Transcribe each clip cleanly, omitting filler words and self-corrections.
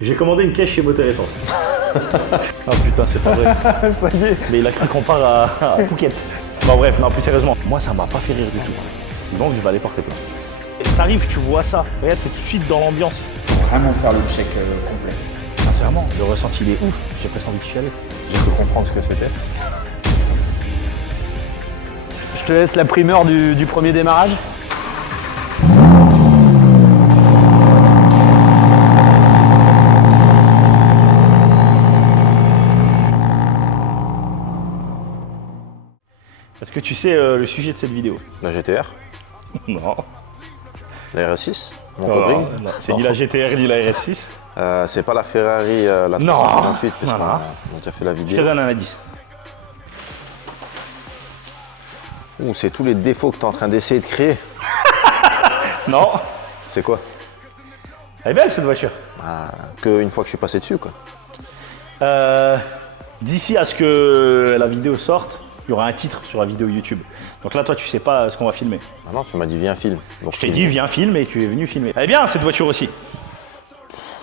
J'ai commandé une caisse chez Moteur Essence. Ah putain, c'est pas vrai. Ça y est. Mais il a cru qu'on part à Phuket. Bon bref, non, plus sérieusement, moi ça m'a pas fait rire du tout. Donc je vais aller porter plainte. T'arrives, tu vois ça, regarde, t'es tout de suite dans l'ambiance. Faut vraiment faire le check complet. Sincèrement, le ressenti il est ouf. J'ai presque envie de chialer. J'ai cru comprendre ce que c'était. Je te laisse la primeur du premier démarrage. Est-ce que tu sais le sujet de cette vidéo? La GTR, Non. la RS6, mon Non, covering. non, c'est ni la GTR ni la RS6. C'est pas la Ferrari, la Non. 328, parce Non, qu'on non. a déjà fait la Je te vidéo. donne un indice. Ouh, c'est tous les défauts que tu es en train d'essayer de créer. Non. C'est quoi? Elle est belle cette voiture. Qu'une fois que je suis passé dessus, quoi. D'ici à ce que la vidéo sorte, il y aura un titre sur la vidéo YouTube. Donc là, toi, tu sais pas ce qu'on va filmer. Ah non, tu m'as dit viens film. Donc, Je t'ai dit, viens filmer et tu es venu filmer. Elle est bien cette voiture aussi.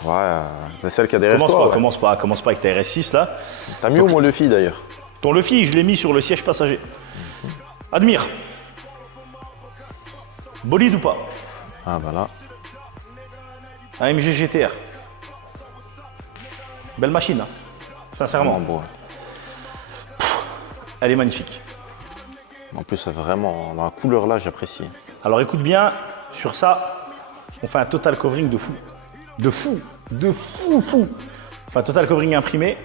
Ouais, c'est celle qui a derrière Commence toi. pas, ouais. commence pas avec ta RS6 là. T'as mis où mon Luffy d'ailleurs? Ton Luffy, je l'ai mis sur le siège passager. Admire. Bolide ou pas? Ah bah là. AMG GTR. Belle machine, hein. Sincèrement. Bon. Elle est magnifique. En plus, vraiment, dans la couleur là, j'apprécie. Alors écoute bien, sur ça, on fait un total covering de fou. De fou. De fou, fou. Enfin, total covering imprimé.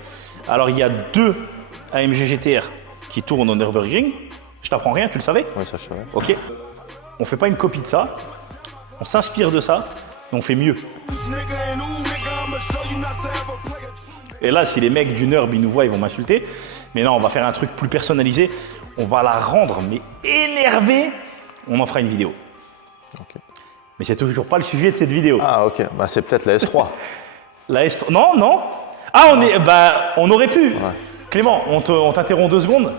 Alors il y a deux AMG GTR qui tournent au Nürburgring. Je t'apprends rien, tu le savais? Oui, ça je savais. Ok. On fait pas une copie de ça. On s'inspire de ça et on fait mieux. Et là, si les mecs du Nurb ils nous voient, ils vont m'insulter. Mais non, on va faire un truc plus personnalisé. On va la rendre, mais énervée. On en fera une vidéo. Ok. Mais c'est toujours pas le sujet de cette vidéo. Ah ok, bah c'est peut-être la S3. La S3. Non, non. Ah, on aurait pu. Ouais. Clément, on t'interrompt 2 secondes.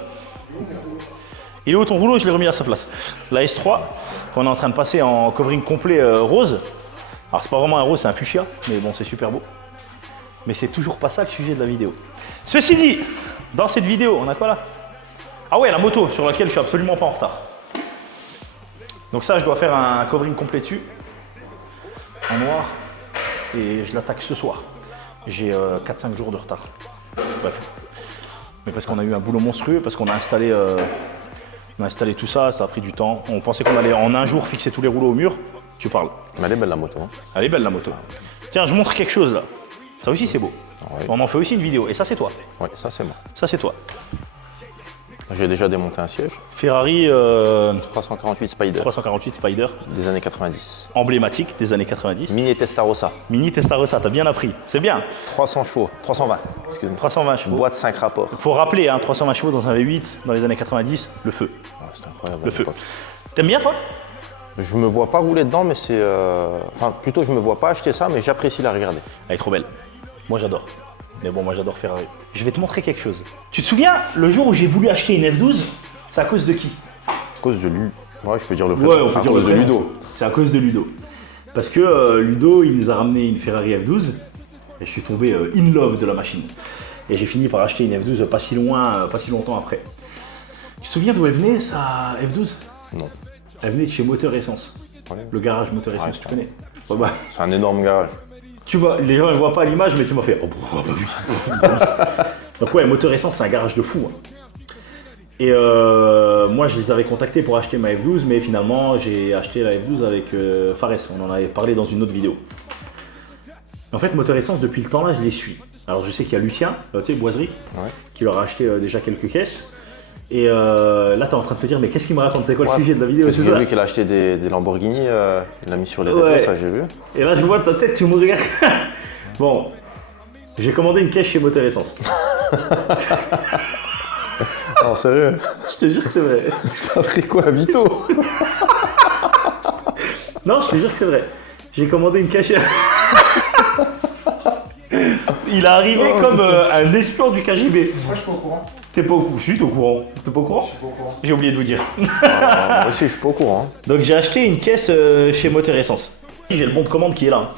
Il est où ton rouleau? Je l'ai remis à sa place. La S3, qu'on est en train de passer en covering complet rose. Alors, c'est pas vraiment un rose, c'est un fuchsia. Mais bon, c'est super beau. Mais c'est toujours pas ça le sujet de la vidéo. Ceci dit, dans cette vidéo, on a quoi là? Ah ouais, la moto sur laquelle je suis absolument pas en retard. Donc ça, je dois faire un covering complet dessus, en noir, et je l'attaque ce soir. J'ai 4-5 jours de retard. Bref. Mais parce qu'on a eu un boulot monstrueux, parce qu'on a installé tout ça, ça a pris du temps. On pensait qu'on allait en un jour fixer tous les rouleaux au mur. Tu parles. Mais elle est belle la moto. Hein. Elle est belle la moto. Tiens, je montre quelque chose là. Ça aussi c'est beau. Oui. On en fait aussi une vidéo. Et ça c'est toi. Oui, ça c'est moi. Ça c'est toi. J'ai déjà démonté un siège. Ferrari 348 Spider 348 Spider, des années 90. emblématique des années 90. Mini Testarossa. Mini Testarossa, t'as bien appris. C'est bien. 300 chevaux. 320, excuse-moi. 320 chevaux. Boîte 5 rapports. Faut rappeler, hein, 320 chevaux dans un V8 dans les années 90, le feu. Ah, c'est incroyable. Le à feu. l'époque. T'aimes bien toi? Je me vois pas rouler dedans, mais c'est... Enfin, plutôt, je me vois pas acheter ça, mais j'apprécie la regarder. Elle est trop belle. Moi j'adore. Mais bon, moi j'adore Ferrari. Je vais te montrer quelque chose. Tu te souviens, le jour où j'ai voulu acheter une F12, c'est à cause de qui? À cause de Lu. Ouais, je peux dire le Ouais, prénom. on peut À dire cause le de prénom. Ludo. C'est à cause de Ludo. Parce que Ludo, il nous a ramené une Ferrari F12 et je suis tombé in love de la machine. Et j'ai fini par acheter une F12 pas si longtemps après. Tu te souviens d'où elle venait, sa F12? Non. Elle venait de chez Moteur Essence. Ouais. Le garage Moteur Essence, tu connais? Ouais, bah, C'est un énorme garage. tu vois, les gens ne voient pas l'image, mais tu m'as fait. Oh, bah oui. Donc ouais, Moteur Essence, c'est un garage de fou. Hein. Et moi, je les avais contactés pour acheter ma F12, mais finalement, j'ai acheté la F12 avec Fares. On en avait parlé dans une autre vidéo. En fait, Moteur Essence, depuis le temps là, je les suis. Alors, je sais qu'il y a Lucien, tu sais, Boiserie, Ouais. qui leur a acheté déjà quelques caisses. Et là, tu es en train de te dire, mais qu'est-ce qu'il me raconte? C'est quoi le Ouais. sujet de la vidéo? Parce que C'est j'ai ça. vu qu'elle a acheté des Lamborghini, il l'a mis sur les Ouais. réseaux, ça j'ai vu. Et là, je vois ta tête, tu me regardes. Bon, j'ai commandé une caisse chez Moteur Essence. Non, sérieux? Je te jure que c'est vrai. Ça a pris quoi, Vito? Non, je te jure que c'est vrai. J'ai commandé une caisse. Il est arrivé comme un espion du KGB. Moi, je suis pas au courant. T'es pas au courant? Si, t'es au courant. T'es pas au courant? Je suis pas au courant. J'ai oublié de vous dire. Moi aussi, je suis pas au courant. Donc j'ai acheté une caisse chez Moteur Essence. J'ai le bon de commande qui est là.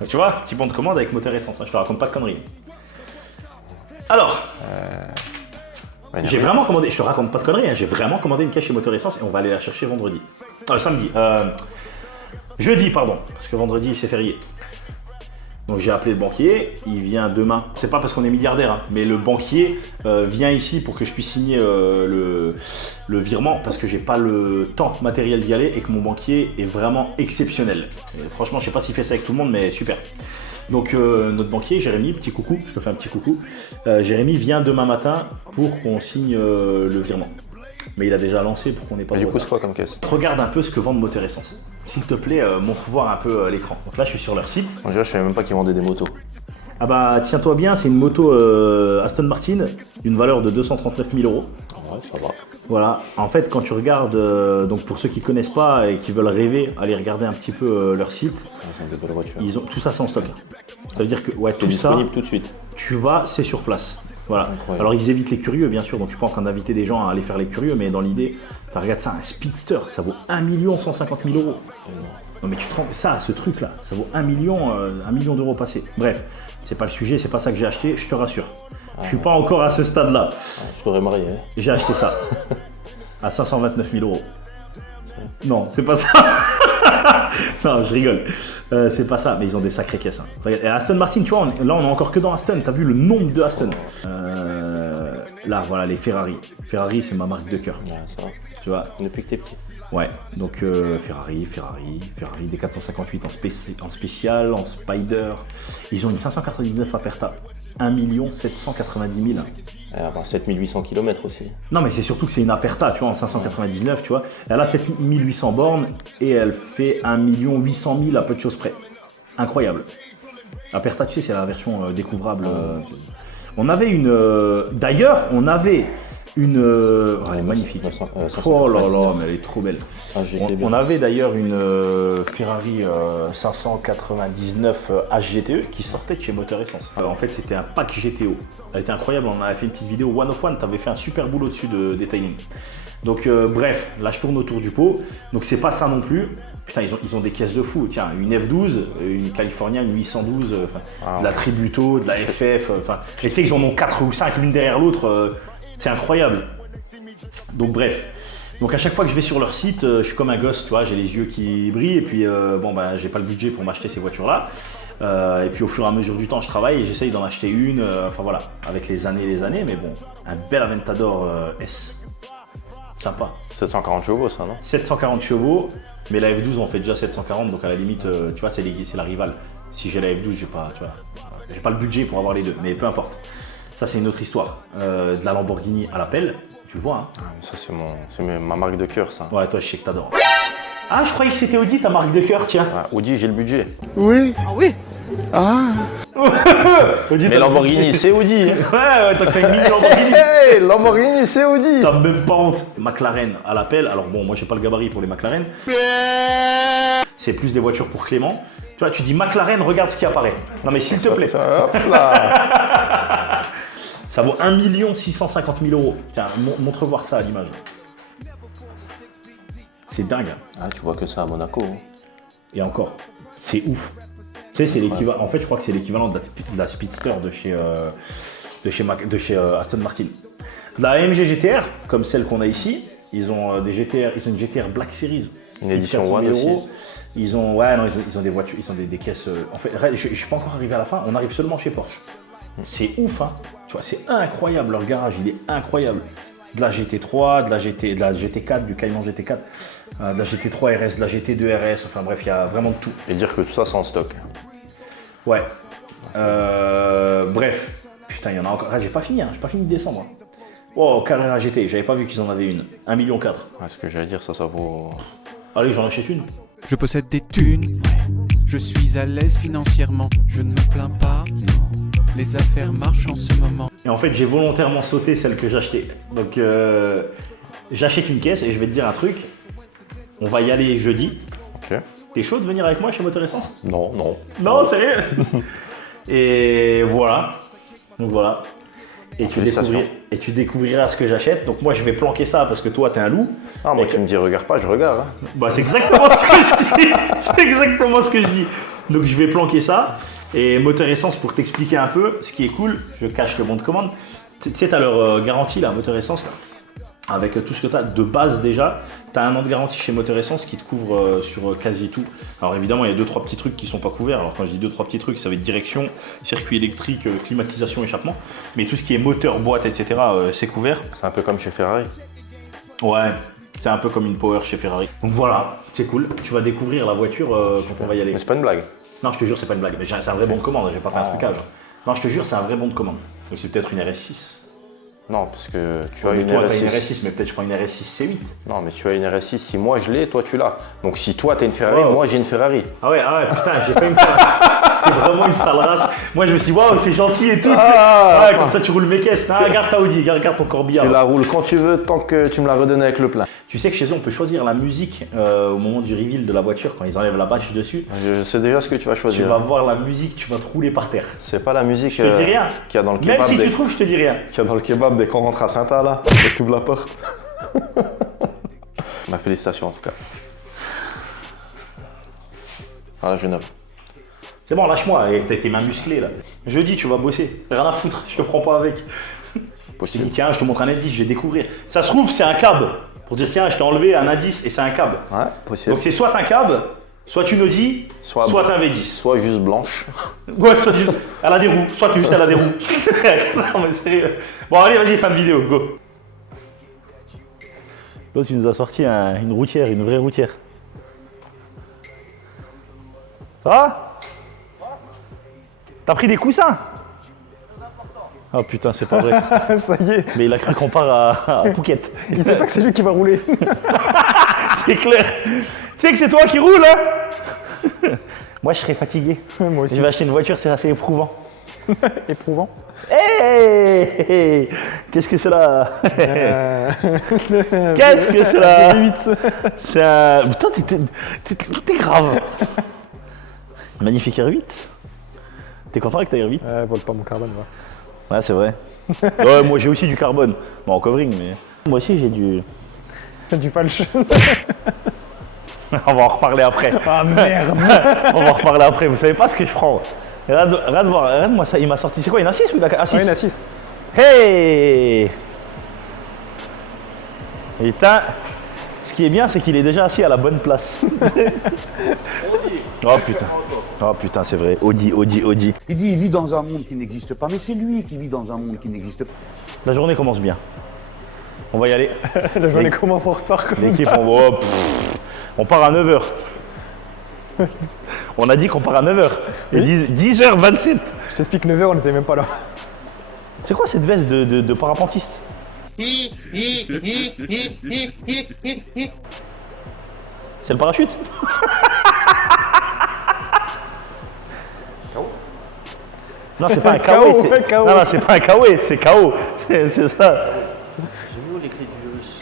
Donc, tu vois, petit bon de commande avec moteur essence, hein, je te raconte pas de conneries. Alors, j'ai vraiment commandé, je te raconte pas de conneries, hein, j'ai vraiment commandé une caisse chez Moteur Essence et on va aller la chercher vendredi. Samedi. Jeudi, pardon, parce que vendredi c'est férié. Donc j'ai appelé le banquier, il vient demain. C'est pas parce qu'on est milliardaire, hein, mais le banquier vient ici pour que je puisse signer le virement parce que j'ai pas le temps matériel d'y aller et que mon banquier est vraiment exceptionnel. Et franchement, je sais pas s'il fait ça avec tout le monde, mais super. Donc notre banquier, Jérémy, petit coucou, je te fais un petit coucou. Jérémy vient demain matin pour qu'on signe le virement. Mais il a déjà lancé pour qu'on n'ait pas de Du coup, retard. c'est quoi comme caisse? Regarde un peu ce que vendent Moteur Essence. S'il te plaît, montre voir un peu l'écran. Donc là, je suis sur leur site. Déjà, je savais même pas qu'ils vendaient des motos. Ah bah, tiens-toi bien, c'est une moto Aston Martin d'une valeur de 239 000 €. Ouais, ça va. Voilà, en fait, quand tu regardes, donc pour ceux qui connaissent pas et qui veulent rêver, aller regarder un petit peu leur site, C'est une belle voiture. ils ont tout ça, c'est en stock. Ça veut dire que ouais, C'est tout ça, disponible tout de suite. tu vas, c'est sur place. Voilà. Incroyable. Alors ils évitent les curieux, bien sûr, donc je suis pas en train d'inviter des gens à aller faire les curieux, mais dans l'idée, tu regardes ça, un Speedster, ça vaut 1 150 000 €. Non mais tu te rends, ça, ce truc-là, ça vaut 1 million d'euros passés. Bref, c'est pas le sujet, c'est pas ça que j'ai acheté, je te rassure. Je suis pas encore à ce stade-là. Je t'aurais marié. Hein. J'ai acheté ça à 529 000 €. Non, c'est pas ça. Non, je rigole. C'est pas ça, mais ils ont des sacrées caisses. Hein. Regarde, et Aston Martin, tu vois, là on est encore que dans Aston. T'as vu le nombre de Aston. Là, voilà, les Ferrari. Ferrari, c'est ma marque de cœur. Ouais, ça va. Tu vois. Depuis que t'es petit. Ouais, donc Ferrari, des 458 en spécial, en Spider. Ils ont une 599 Aperta, 1 790 000. Elle a 7800 km aussi. Non, mais c'est surtout que c'est une Aperta, tu vois, en 599, tu vois. Elle a 7800 bornes et elle fait 1 800 000 à peu de choses près. Incroyable. Aperta, tu sais, c'est la version découvrable. On avait une... D'ailleurs, on avait une... elle est magnifique. 599. Oh là là, mais elle est trop belle. Ah, On avait d'ailleurs une Ferrari 599 HGTE qui sortait de chez Moteur Essence. En fait, c'était un pack GTO. Elle était incroyable, on avait fait une petite vidéo One of One, tu avais fait un super boulot dessus de detailing. Donc bref, là je tourne autour du pot. Donc c'est pas ça non plus. Putain, ils ont des caisses de fou. Tiens, une F12, une California, une 812, de la Tributo, de la FF. Je sais qu'ils en ont 4 ou 5 l'une derrière l'autre. C'est incroyable. Donc bref. Donc à chaque fois que je vais sur leur site, je suis comme un gosse, tu vois, j'ai les yeux qui brillent et puis bon bah j'ai pas le budget pour m'acheter ces voitures-là. Et puis au fur et à mesure du temps, je travaille et j'essaye d'en acheter une. Enfin voilà, avec les années, mais bon, un bel Aventador S. Sympa. 740 chevaux, ça, non? 740 chevaux, mais la F12 on fait déjà 740, donc à la limite, tu vois, c'est la rivale. Si j'ai la F12, j'ai pas le budget pour avoir les deux, mais peu importe. Ça c'est une autre histoire. De la Lamborghini à l'appel, tu le vois. Hein. Ça, c'est ma marque de cœur, ça. Ouais, toi je sais que t'adores. Ah, je croyais que c'était Audi ta marque de cœur, tiens. Ouais, Audi, j'ai le budget. Oui. Ah oui. Audi, Mais Lamborghini, c'est Audi. Ouais, t'as quand même mis Lamborghini. Hey, Lamborghini, c'est Audi. T'as même pas honte. McLaren à l'appel. Alors bon, moi j'ai pas le gabarit pour les McLaren. C'est plus des voitures pour Clément. Tu vois, tu dis McLaren, regarde ce qui apparaît. Non mais s'il te plaît. Hop là. Ça vaut 1 650 000 €. Tiens, montre voir ça à l'image. C'est dingue. Ah, tu vois que ça à Monaco. Hein. Et encore, c'est ouf. Tu sais, c'est l'équivalent. En fait, je crois que c'est l'équivalent de la Speedster de chez Aston Martin. La AMG GTR, comme celle qu'on a ici, ils ont des GTR, ils ont une GTR Black Series. Une édition 400 000 One €. aussi. Ils ont des voitures, ils ont des caisses. En fait, je suis pas encore arrivé à la fin. On arrive seulement chez Porsche. C'est ouf, hein. Tu vois, c'est incroyable. Leur garage, il est incroyable. De la GT3, de la GT4, du Cayman GT4, de la GT3 RS, de la GT2 RS. Enfin bref, il y a vraiment de tout. Et dire que tout ça, c'est en stock. Ouais. Bref. Putain, il y en a encore. Ah, j'ai pas fini, hein. J'ai pas fini de descendre. Oh, Carrera GT. J'avais pas vu qu'ils en avaient une. 1,4 million. Ouais, ce que j'allais dire, ça vaut. Allez, j'en achète une. Je possède des thunes, je suis à l'aise financièrement, je ne me plains pas, les affaires marchent en ce moment. Et en fait, j'ai volontairement sauté celle que j'achetais. Donc, j'achète une caisse et je vais te dire un truc. On va y aller jeudi. Ok. T'es chaud de venir avec moi chez Moteur Essence? Non, non. Non, sérieux. Et voilà. Donc voilà. Et tu Félicitations. découvrir. et tu découvriras ce que j'achète. Donc moi je vais planquer ça parce que toi t'es un loup. Ah, moi, Et tu me dis regarde pas, je regarde. Hein. Bah c'est exactement ce que je dis. C'est exactement ce que je dis. Donc je vais planquer ça. Et Moteur Essence, pour t'expliquer un peu, ce qui est cool, je cache le bon de commande. Tu sais, t'as leur garantie là, Moteur Essence là. Avec tout ce que tu as de base déjà, tu as 1 an de garantie chez Moteur Essence qui te couvre sur quasi tout. Alors évidemment, il y a 2-3 petits trucs qui sont pas couverts. Alors quand je dis 2-3 petits trucs, ça va être direction, circuit électrique, climatisation, échappement. Mais tout ce qui est moteur, boîte, etc., c'est couvert. C'est un peu comme chez Ferrari. Ouais, c'est un peu comme une Power chez Ferrari. Donc voilà, c'est cool. Tu vas découvrir la voiture quand on va y aller. Mais c'est pas une blague. Non, je te jure, c'est pas une blague. Mais c'est un vrai bon de commande, j'ai pas fait un trucage. Non, je te jure, c'est un vrai bon de commande. Donc c'est peut-être une RS6. Non, parce que tu as Mais une toi, t'as RS6. une RS6, mais peut-être je prends une RS6 C8. Non, mais tu as une RS6. Si moi je l'ai, toi tu l'as. Donc si toi t'as une Ferrari, Wow. moi j'ai une Ferrari. Ah ouais, putain, j'ai pas une T'es vraiment une sale race. Moi, je me suis dit, waouh, c'est gentil et tout. Ah, Comme ça, tu roules mes caisses. Ah, regarde ta Audi, regarde ton corbillard. Tu la roules quand tu veux, tant que tu me la redonnes avec le plein. Tu sais que chez eux, on peut choisir la musique au moment du reveal de la voiture, quand ils enlèvent la bâche dessus. Je sais déjà ce que tu vas Tu choisir. vas voir la musique, tu vas te rouler par terre. C'est pas la musique Je te dis rien. qu'il y a dans le Même kebab. si tu trouves, je te dis rien. Qu'il y a dans le kebab dès qu'on rentre à Saint-A là, et que tu ouvres la porte. Ma félicitation en tout cas. Voilà, jeune homme. C'est bon, lâche-moi, et tes mains musclées là. Jeudi, tu vas bosser. Rien à foutre, je te prends pas avec. Je te Possible. dis, tiens, je te montre un indice, je vais découvrir. Ça se trouve, c'est un cab. Pour dire, tiens, je t'ai enlevé un indice et c'est un cab. Ouais, possible. Donc c'est soit un cab, soit une Audi, soit un V10. Soit juste blanche. Ouais, soit juste. Elle a des roues, soit juste elle a des roues. Non, mais sérieux. Bon, allez, vas-y, fin de vidéo, go. L'autre, tu nous as sorti une routière, une vraie routière. Ça va? T'as pris des coussins? Oh putain, c'est pas vrai. Ça y est, Mais il a cru qu'on part à Phuket. il sait pas que c'est lui qui va rouler. C'est clair. Tu sais que c'est toi qui roules, hein? Moi, je serais fatigué. Moi aussi. Je vais acheter une voiture, c'est assez éprouvant. Éprouvant. Hey, qu'est-ce que c'est là? Qu'est-ce que c'est là? C'est un... Putain, t'es grave. Magnifique R8. T'es content avec ta R8? Vole pas mon carbone, va. Ouais, c'est vrai. Ouais, moi j'ai aussi du carbone. Bon, en covering, mais... Moi aussi j'ai du... Du falche. On va en reparler après. Ah merde. On va en reparler après. Vous savez pas ce que je prends. Regarde-moi ça, il m'a sorti... C'est quoi, une A6 ou une A6? Ouais, une A6. Hey! Putain, ce qui est bien, c'est qu'il est déjà assis à la bonne place. Oh putain. Oh putain, c'est vrai. Audi. Il dit il vit dans un monde qui n'existe pas, mais c'est lui qui vit dans un monde qui n'existe pas. La journée commence bien. On va y aller. La journée commence en retard. L'équipe, on part à 9h. On a dit qu'on part à 9h. Et 10h27. Je t'explique, 9h, on n'était même pas là. C'est quoi cette veste de parapentiste? C'est le parachute? Non, c'est pas un KO. ouais, KO. Non, c'est pas un KO, c'est KO. C'est ça. J'ai vu les clés du virus.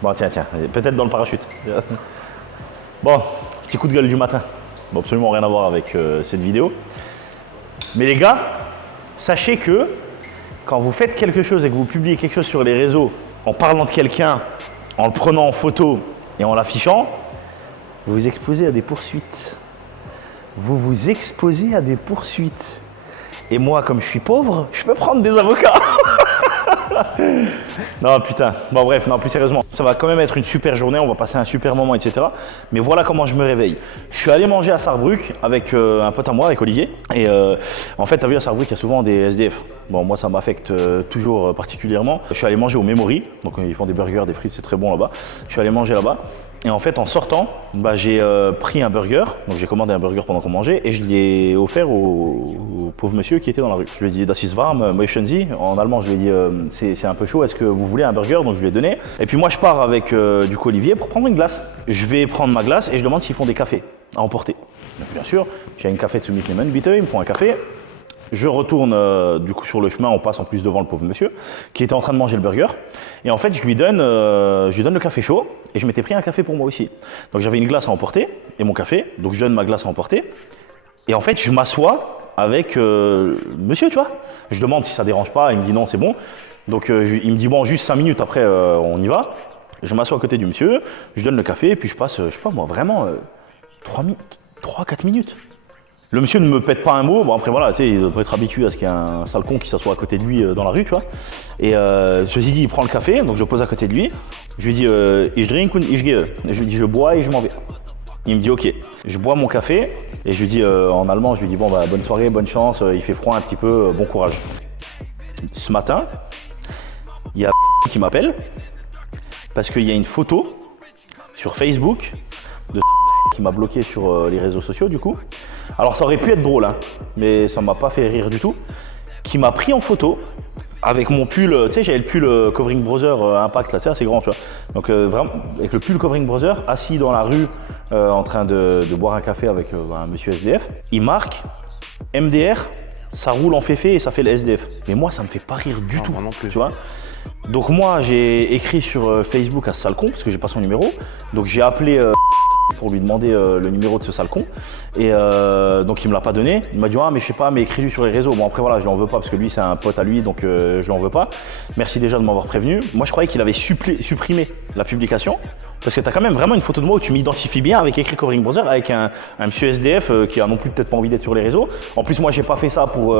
Bon, tiens, peut-être dans le parachute. Bon, petit coup de gueule du matin. Bon, absolument rien à voir avec cette vidéo. Mais les gars, sachez que quand vous faites quelque chose et que vous publiez quelque chose sur les réseaux en parlant de quelqu'un, en le prenant en photo et en l'affichant, vous vous exposez à des poursuites. Vous vous exposez à des poursuites. Et moi, comme je suis pauvre, je peux prendre des avocats. Non, putain. Bon, bref, non, plus sérieusement. Ça va quand même être une super journée, on va passer un super moment, etc. Mais voilà comment je me réveille. Je suis allé manger à Sarrebruck avec un pote à moi, avec Olivier. Et en fait, t'as vu, à Sarrebruck, il y a souvent des SDF. Bon, moi, ça m'affecte toujours particulièrement. Je suis allé manger au Memory. Donc, ils font des burgers, des frites, c'est très bon là-bas. Je suis allé manger là-bas. Et en fait, en sortant, j'ai pris un burger. Donc, j'ai commandé un burger pendant qu'on mangeait et je l'ai offert au pauvre monsieur qui était dans la rue. Je lui ai dit, das ist warm, möchten Sie? En allemand, je lui ai dit, c'est un peu chaud, est-ce que vous voulez un burger? Donc, je lui ai donné. Et puis, moi, je pars avec du coup Olivier pour prendre une glace. Je vais prendre ma glace et je demande s'ils font des cafés à emporter. Donc, bien sûr, j'ai une café zu mitnehmen, bitte, ils me font un café. Je retourne du coup sur le chemin, on passe en plus devant le pauvre monsieur qui était en train de manger le burger. Et en fait, je lui donne le café chaud et je m'étais pris un café pour moi aussi. Donc j'avais une glace à emporter et mon café, donc je donne ma glace à emporter. Et en fait, je m'assois avec monsieur, tu vois. Je demande si ça dérange pas, il me dit non, c'est bon. Donc il me dit bon, juste 5 minutes après, on y va. Je m'assois à côté du monsieur, je donne le café, et puis je passe, je sais pas moi, vraiment 3-4 minutes. Le monsieur ne me pète pas un mot. Bon après voilà, tu sais, il doit être habitué à ce qu'il y ait un sale con qui s'assoit à côté de lui dans la rue, tu vois. Et ceci dit, il prend le café, donc je pose à côté de lui. Je lui dis ich drink und ich gehe. Je lui dis je bois et je m'en vais. Il me dit ok. Je bois mon café et je lui dis en allemand, je lui dis bon bah bonne soirée, bonne chance, il fait froid un petit peu, bon courage. Ce matin, il y a qui m'appelle parce qu'il y a une photo sur Facebook de qui m'a bloqué sur les réseaux sociaux du coup. Alors ça aurait pu être drôle, hein, mais ça m'a pas fait rire du tout. Qui m'a pris en photo avec mon pull, tu sais j'avais le pull Covering Brother Impact là, c'est assez grand tu vois. Donc vraiment avec le pull Covering Brother, assis dans la rue en train de boire un café avec un monsieur SDF. Il marque MDR, ça roule en féfé et ça fait le SDF. Mais moi ça me fait pas rire du tout, non plus. Tu vois. Donc moi j'ai écrit sur Facebook à ce sale con parce que j'ai pas son numéro. Donc j'ai appelé pour lui demander le numéro de ce sale con et donc il me l'a pas donné. Il m'a dit ah mais je sais pas, mais écris-lui sur les réseaux. Bon après voilà, je l'en veux pas parce que lui c'est un pote à lui, donc je l'en veux pas. Merci déjà de m'avoir prévenu. Moi je croyais qu'il avait supprimé la publication parce que tu as quand même vraiment une photo de moi où tu m'identifies bien avec écrit Covering Brother avec un monsieur SDF qui a non plus peut-être pas envie d'être sur les réseaux. En plus moi j'ai pas fait ça pour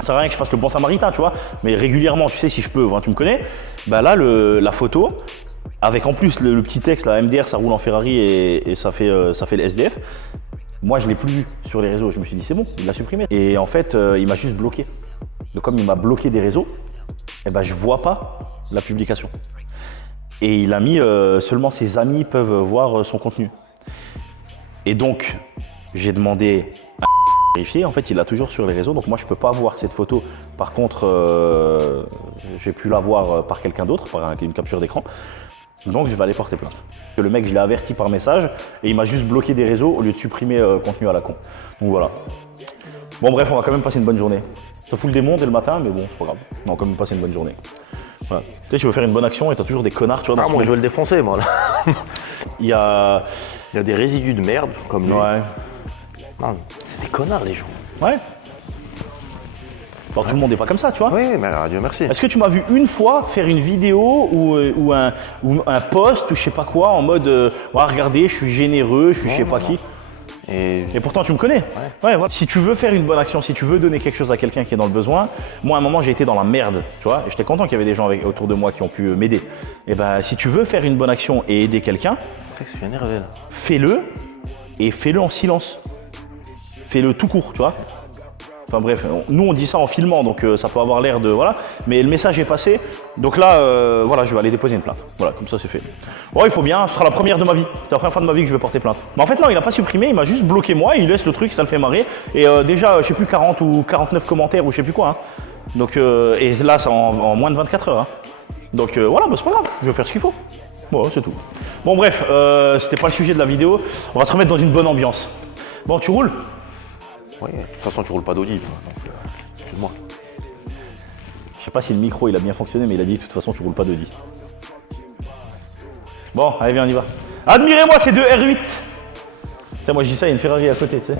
ça sert à rien que je fasse le bon samaritain, tu vois, mais régulièrement, tu sais, si je peux, hein, tu me connais, bah là, la photo, avec en plus le petit texte, là, MDR, ça roule en Ferrari et ça fait le SDF, moi, je l'ai plus vu sur les réseaux. Je me suis dit, c'est bon, il l'a supprimé. Et en fait, il m'a juste bloqué. Donc, comme il m'a bloqué des réseaux, eh ben, je vois pas la publication. Et il a mis seulement ses amis peuvent voir son contenu. Et donc, j'ai demandé vérifier. En fait, il l'a toujours sur les réseaux, donc moi je peux pas voir cette photo. Par contre, j'ai pu la voir par quelqu'un d'autre, par une capture d'écran. Donc je vais aller porter plainte. Le mec, je l'ai averti par message et il m'a juste bloqué des réseaux au lieu de supprimer contenu à la con. Donc voilà. Bon bref, on va quand même passer une bonne journée. Ça fout le démon dès le matin, mais bon, c'est pas grave. On va quand même passer une bonne journée. Voilà. Tu sais, tu veux faire une bonne action et t'as toujours des connards, tu vois. Ah, moi je veux le défoncer, moi. Là. Il y a des résidus de merde comme lui. Ouais. Non, c'est des connards les gens. Ouais. Alors tout le monde n'est pas comme ça, tu vois. Oui, mais Dieu merci. Est-ce que tu m'as vu une fois faire une vidéo ou un post ou je sais pas quoi en mode regardez, je suis généreux, je suis je sais pas qui. Et pourtant tu me connais. Ouais, ouais. Si tu veux faire une bonne action, si tu veux donner quelque chose à quelqu'un qui est dans le besoin, moi à un moment j'ai été dans la merde, tu vois, et j'étais content qu'il y avait des gens autour de moi qui ont pu m'aider. Et ben si tu veux faire une bonne action et aider quelqu'un, c'est que je suis énervé là. Fais-le et fais-le en silence. Fais-le tout court, tu vois. Enfin bref, nous on dit ça en filmant, donc ça peut avoir l'air de... Voilà, mais le message est passé. Donc là, voilà, je vais aller déposer une plainte. Voilà, comme ça c'est fait. Bon, il faut bien, ce sera la première de ma vie. C'est la première fois de ma vie que je vais porter plainte. Mais en fait là, il n'a pas supprimé, il m'a juste bloqué moi, il laisse le truc, ça le fait marrer. Et déjà, je sais plus, 40 ou 49 commentaires ou je sais plus quoi. Hein. Donc, et là, c'est en moins de 24 heures. Hein. Donc voilà, bah, c'est pas grave, je vais faire ce qu'il faut. Bon, c'est tout. Bon bref, c'était pas le sujet de la vidéo. On va se remettre dans une bonne ambiance. Bon, tu roules ? Oui, de toute façon tu roules pas d'Audi, donc excuse-moi. Je sais pas si le micro il a bien fonctionné, mais il a dit de toute façon tu roules pas d'Audi. Bon, allez viens, on y va. Admirez-moi ces deux R8. Tiens, moi je dis ça, il y a une Ferrari à côté, tu sais.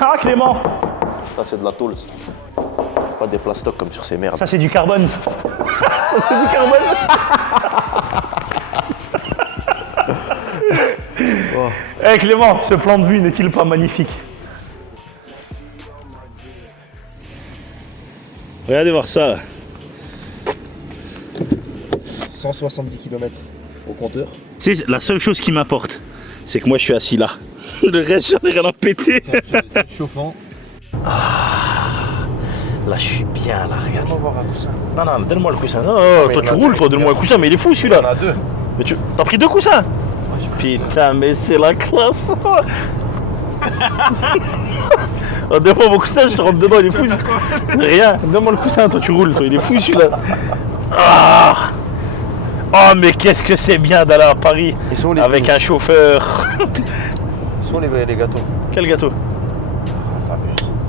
Ah Clément. Ça c'est de la tôle, c'est pas des plastocs comme sur ces merdes. Ça c'est du carbone. C'est du carbone. Oh. Hey Clément, ce plan de vue n'est-il pas magnifique? Regardez voir ça. 170 km au compteur. C'est la seule chose qui m'importe, c'est que moi je suis assis là. Le reste, j'en ai rien à péter. C'est chauffant. Ah, là je suis bien là, regarde. On va voir un coussin. Non, non, donne-moi le coussin. Non, toi tu roules, toi, donne-moi le coussin, mais il est fou celui-là. Il y en a deux. Mais tu t'as pris deux coussins? Putain, mais c'est la classe. Oh, donne-moi mon coussin, je te rentre dedans, il est fou. Rien, donne-moi le coussin, toi tu roules, toi, il est fou celui-là. Ah. Oh, mais qu'est-ce que c'est bien d'aller à Paris avec un chauffeur. Ils sont les gâteaux. Quel gâteau?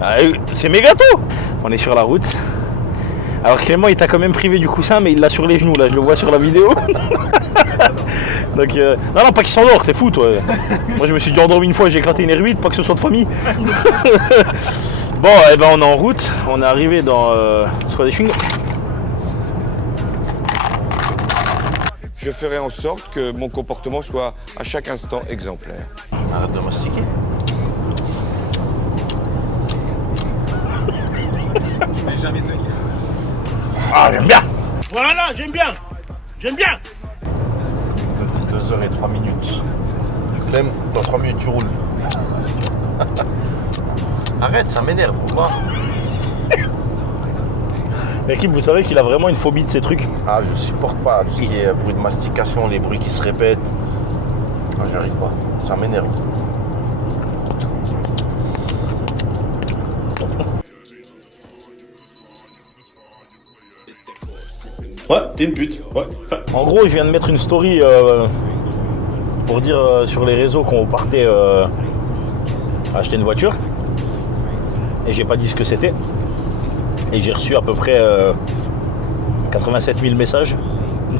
Ah, c'est mes gâteaux. On est sur la route. Alors Clément il t'a quand même privé du coussin, mais il l'a sur les genoux là, je le vois sur la vidéo. Donc non, pas qu'il s'endort, t'es fou toi. Moi je me suis déjà endormi une fois, j'ai éclaté une R8, pas que ce soit de famille. Bon, eh ben on est en route. On est arrivé dans Square des Chewing. Je ferai en sorte que mon comportement soit à chaque instant exemplaire. Arrête de mastiquer. Ah, j'aime bien. Voilà, j'aime bien. J'aime bien. 2 heures et 3 minutes. Clem, dans 3 minutes tu roules. Arrête, ça m'énerve. Moi. L'équipe, vous savez qu'il a vraiment une phobie de ces trucs. Ah, je supporte pas tout ce qui est bruit de mastication, les bruits qui se répètent. Ah, j'y arrive pas. Ça m'énerve. Ouais, t'es une pute. Ouais. En gros, je viens de mettre une story pour dire sur les réseaux qu'on partait acheter une voiture. Et j'ai pas dit ce que c'était. Et j'ai reçu à peu près 87 000 messages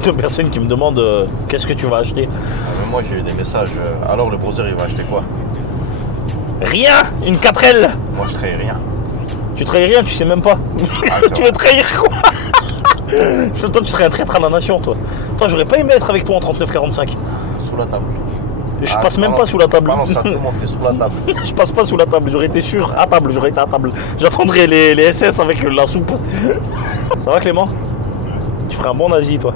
de personnes qui me demandent qu'est-ce que tu vas acheter. Ah, mais moi j'ai eu des messages. Alors le browser il va acheter quoi? Rien. Une 4L. Moi je trahis rien. Tu trahis rien, tu sais même pas. Ah, Tu veux trahir quoi? Toi tu serais un traître à la nation, toi. Toi j'aurais pas aimé être avec toi en 39-45. Sous la table. Je passe même pas sous la table. Balance à tout le monde, t'es sous la table. Je passe pas sous la table, j'aurais été sûr à table, j'aurais été à table. J'attendrais les SS avec la soupe. Ça va Clément? Tu ferais un bon nazi toi.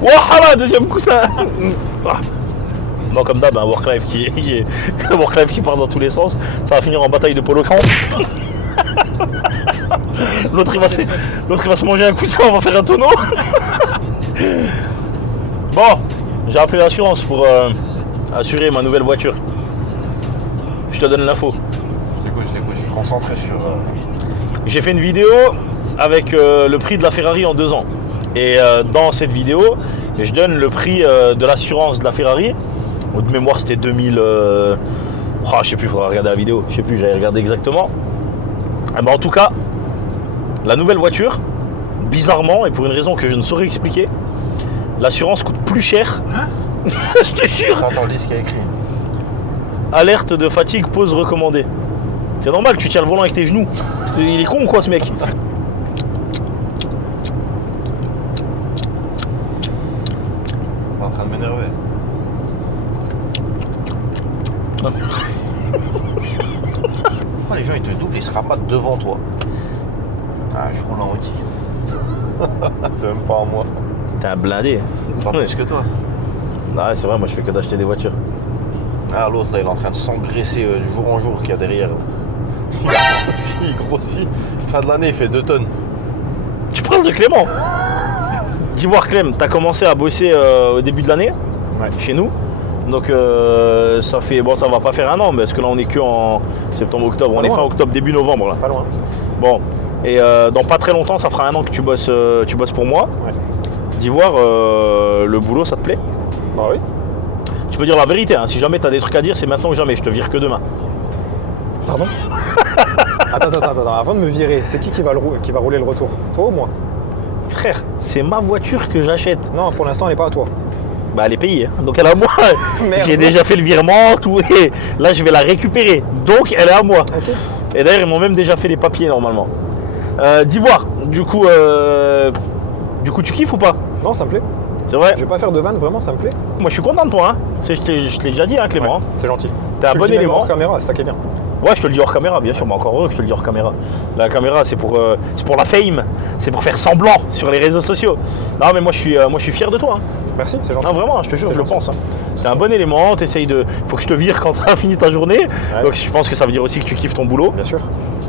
Wouah, deuxième coup ça. Bon comme d'hab, un Warcraft qui part dans tous les sens, ça va finir en bataille de polo champ. L'autre il va se manger un coussin, on va faire un tonneau. Bon, j'ai appelé l'assurance pour assurer ma nouvelle voiture. Je te donne l'info. Je t'écoute, je suis concentré sur... J'ai fait une vidéo avec le prix de la Ferrari en 2 ans. Et dans cette vidéo, je donne le prix de l'assurance de la Ferrari. De mémoire c'était 2000... je sais plus, il faudra regarder la vidéo. Je sais plus, j'avais regardé exactement. Mais en tout cas, la nouvelle voiture, bizarrement, et pour une raison que je ne saurais expliquer, l'assurance coûte plus cher. Je te jure. Attends, lis ce qu'il y a écrit. Alerte de fatigue, pause recommandée. C'est normal, tu tiens le volant avec tes genoux. Il est con ou quoi ce mec? T'es en train de m'énerver. Pourquoi les gens ils te doublent, ils se rabattent devant toi? Ah, je roule en Audi. C'est même pas en moi. T'es un blindé. Pas plus que toi. Ouais, c'est vrai, moi je fais que d'acheter des voitures. Ah, l'autre là, il est en train de s'engraisser du jour en jour qu'il y a derrière. Il grossit. Fin de l'année, il fait 2 tonnes. Tu parles de Clément? Dis voir Clem, t'as commencé à bosser au début de l'année chez nous. Donc ça fait, bon ça va pas faire 1 an, parce que là on est que en septembre-octobre, on est fin octobre, début novembre là. Pas loin. Bon, et dans pas très longtemps, ça fera 1 an que tu bosses pour moi. Ouais. Dis voir, le boulot ça te plaît? Bah oui. Tu peux dire la vérité, hein. Si jamais t'as des trucs à dire, c'est maintenant ou jamais, je te vire que demain. Pardon? Attends, avant de me virer, c'est qui va rouler le retour? Toi ou moi? Frère, c'est ma voiture que j'achète. Non, pour l'instant, elle n'est pas à toi. Bah elle est payée, hein. Donc elle est à moi. Merde. J'ai déjà fait le virement, tout, et là je vais la récupérer. Donc elle est à moi. Ok. Et d'ailleurs ils m'ont même déjà fait les papiers normalement. D'ivoire, du coup tu kiffes ou pas? Non, ça me plaît. C'est vrai? Je vais pas faire de vanne, vraiment, ça me plaît. Moi je suis content de toi, hein. Je te l'ai déjà dit, hein, Clément. Ouais, c'est gentil. T'es un Tu le bon dis même élément. hors caméra, c'est ça qui est bien. Ouais, je te le dis hors caméra, bien sûr, mais encore heureux que je te le dis hors caméra. La caméra, c'est pour la fame, c'est pour faire semblant sur les réseaux sociaux. Non, mais moi je suis fier de toi. Hein. Merci, c'est gentil. Non, vraiment, je te jure, C'est je le gentil. pense. Hein. T'es un bon élément, t'essayes de. Faut que je te vire quand t'as fini ta journée. Ouais. Donc je pense que ça veut dire aussi que tu kiffes ton boulot. Bien sûr.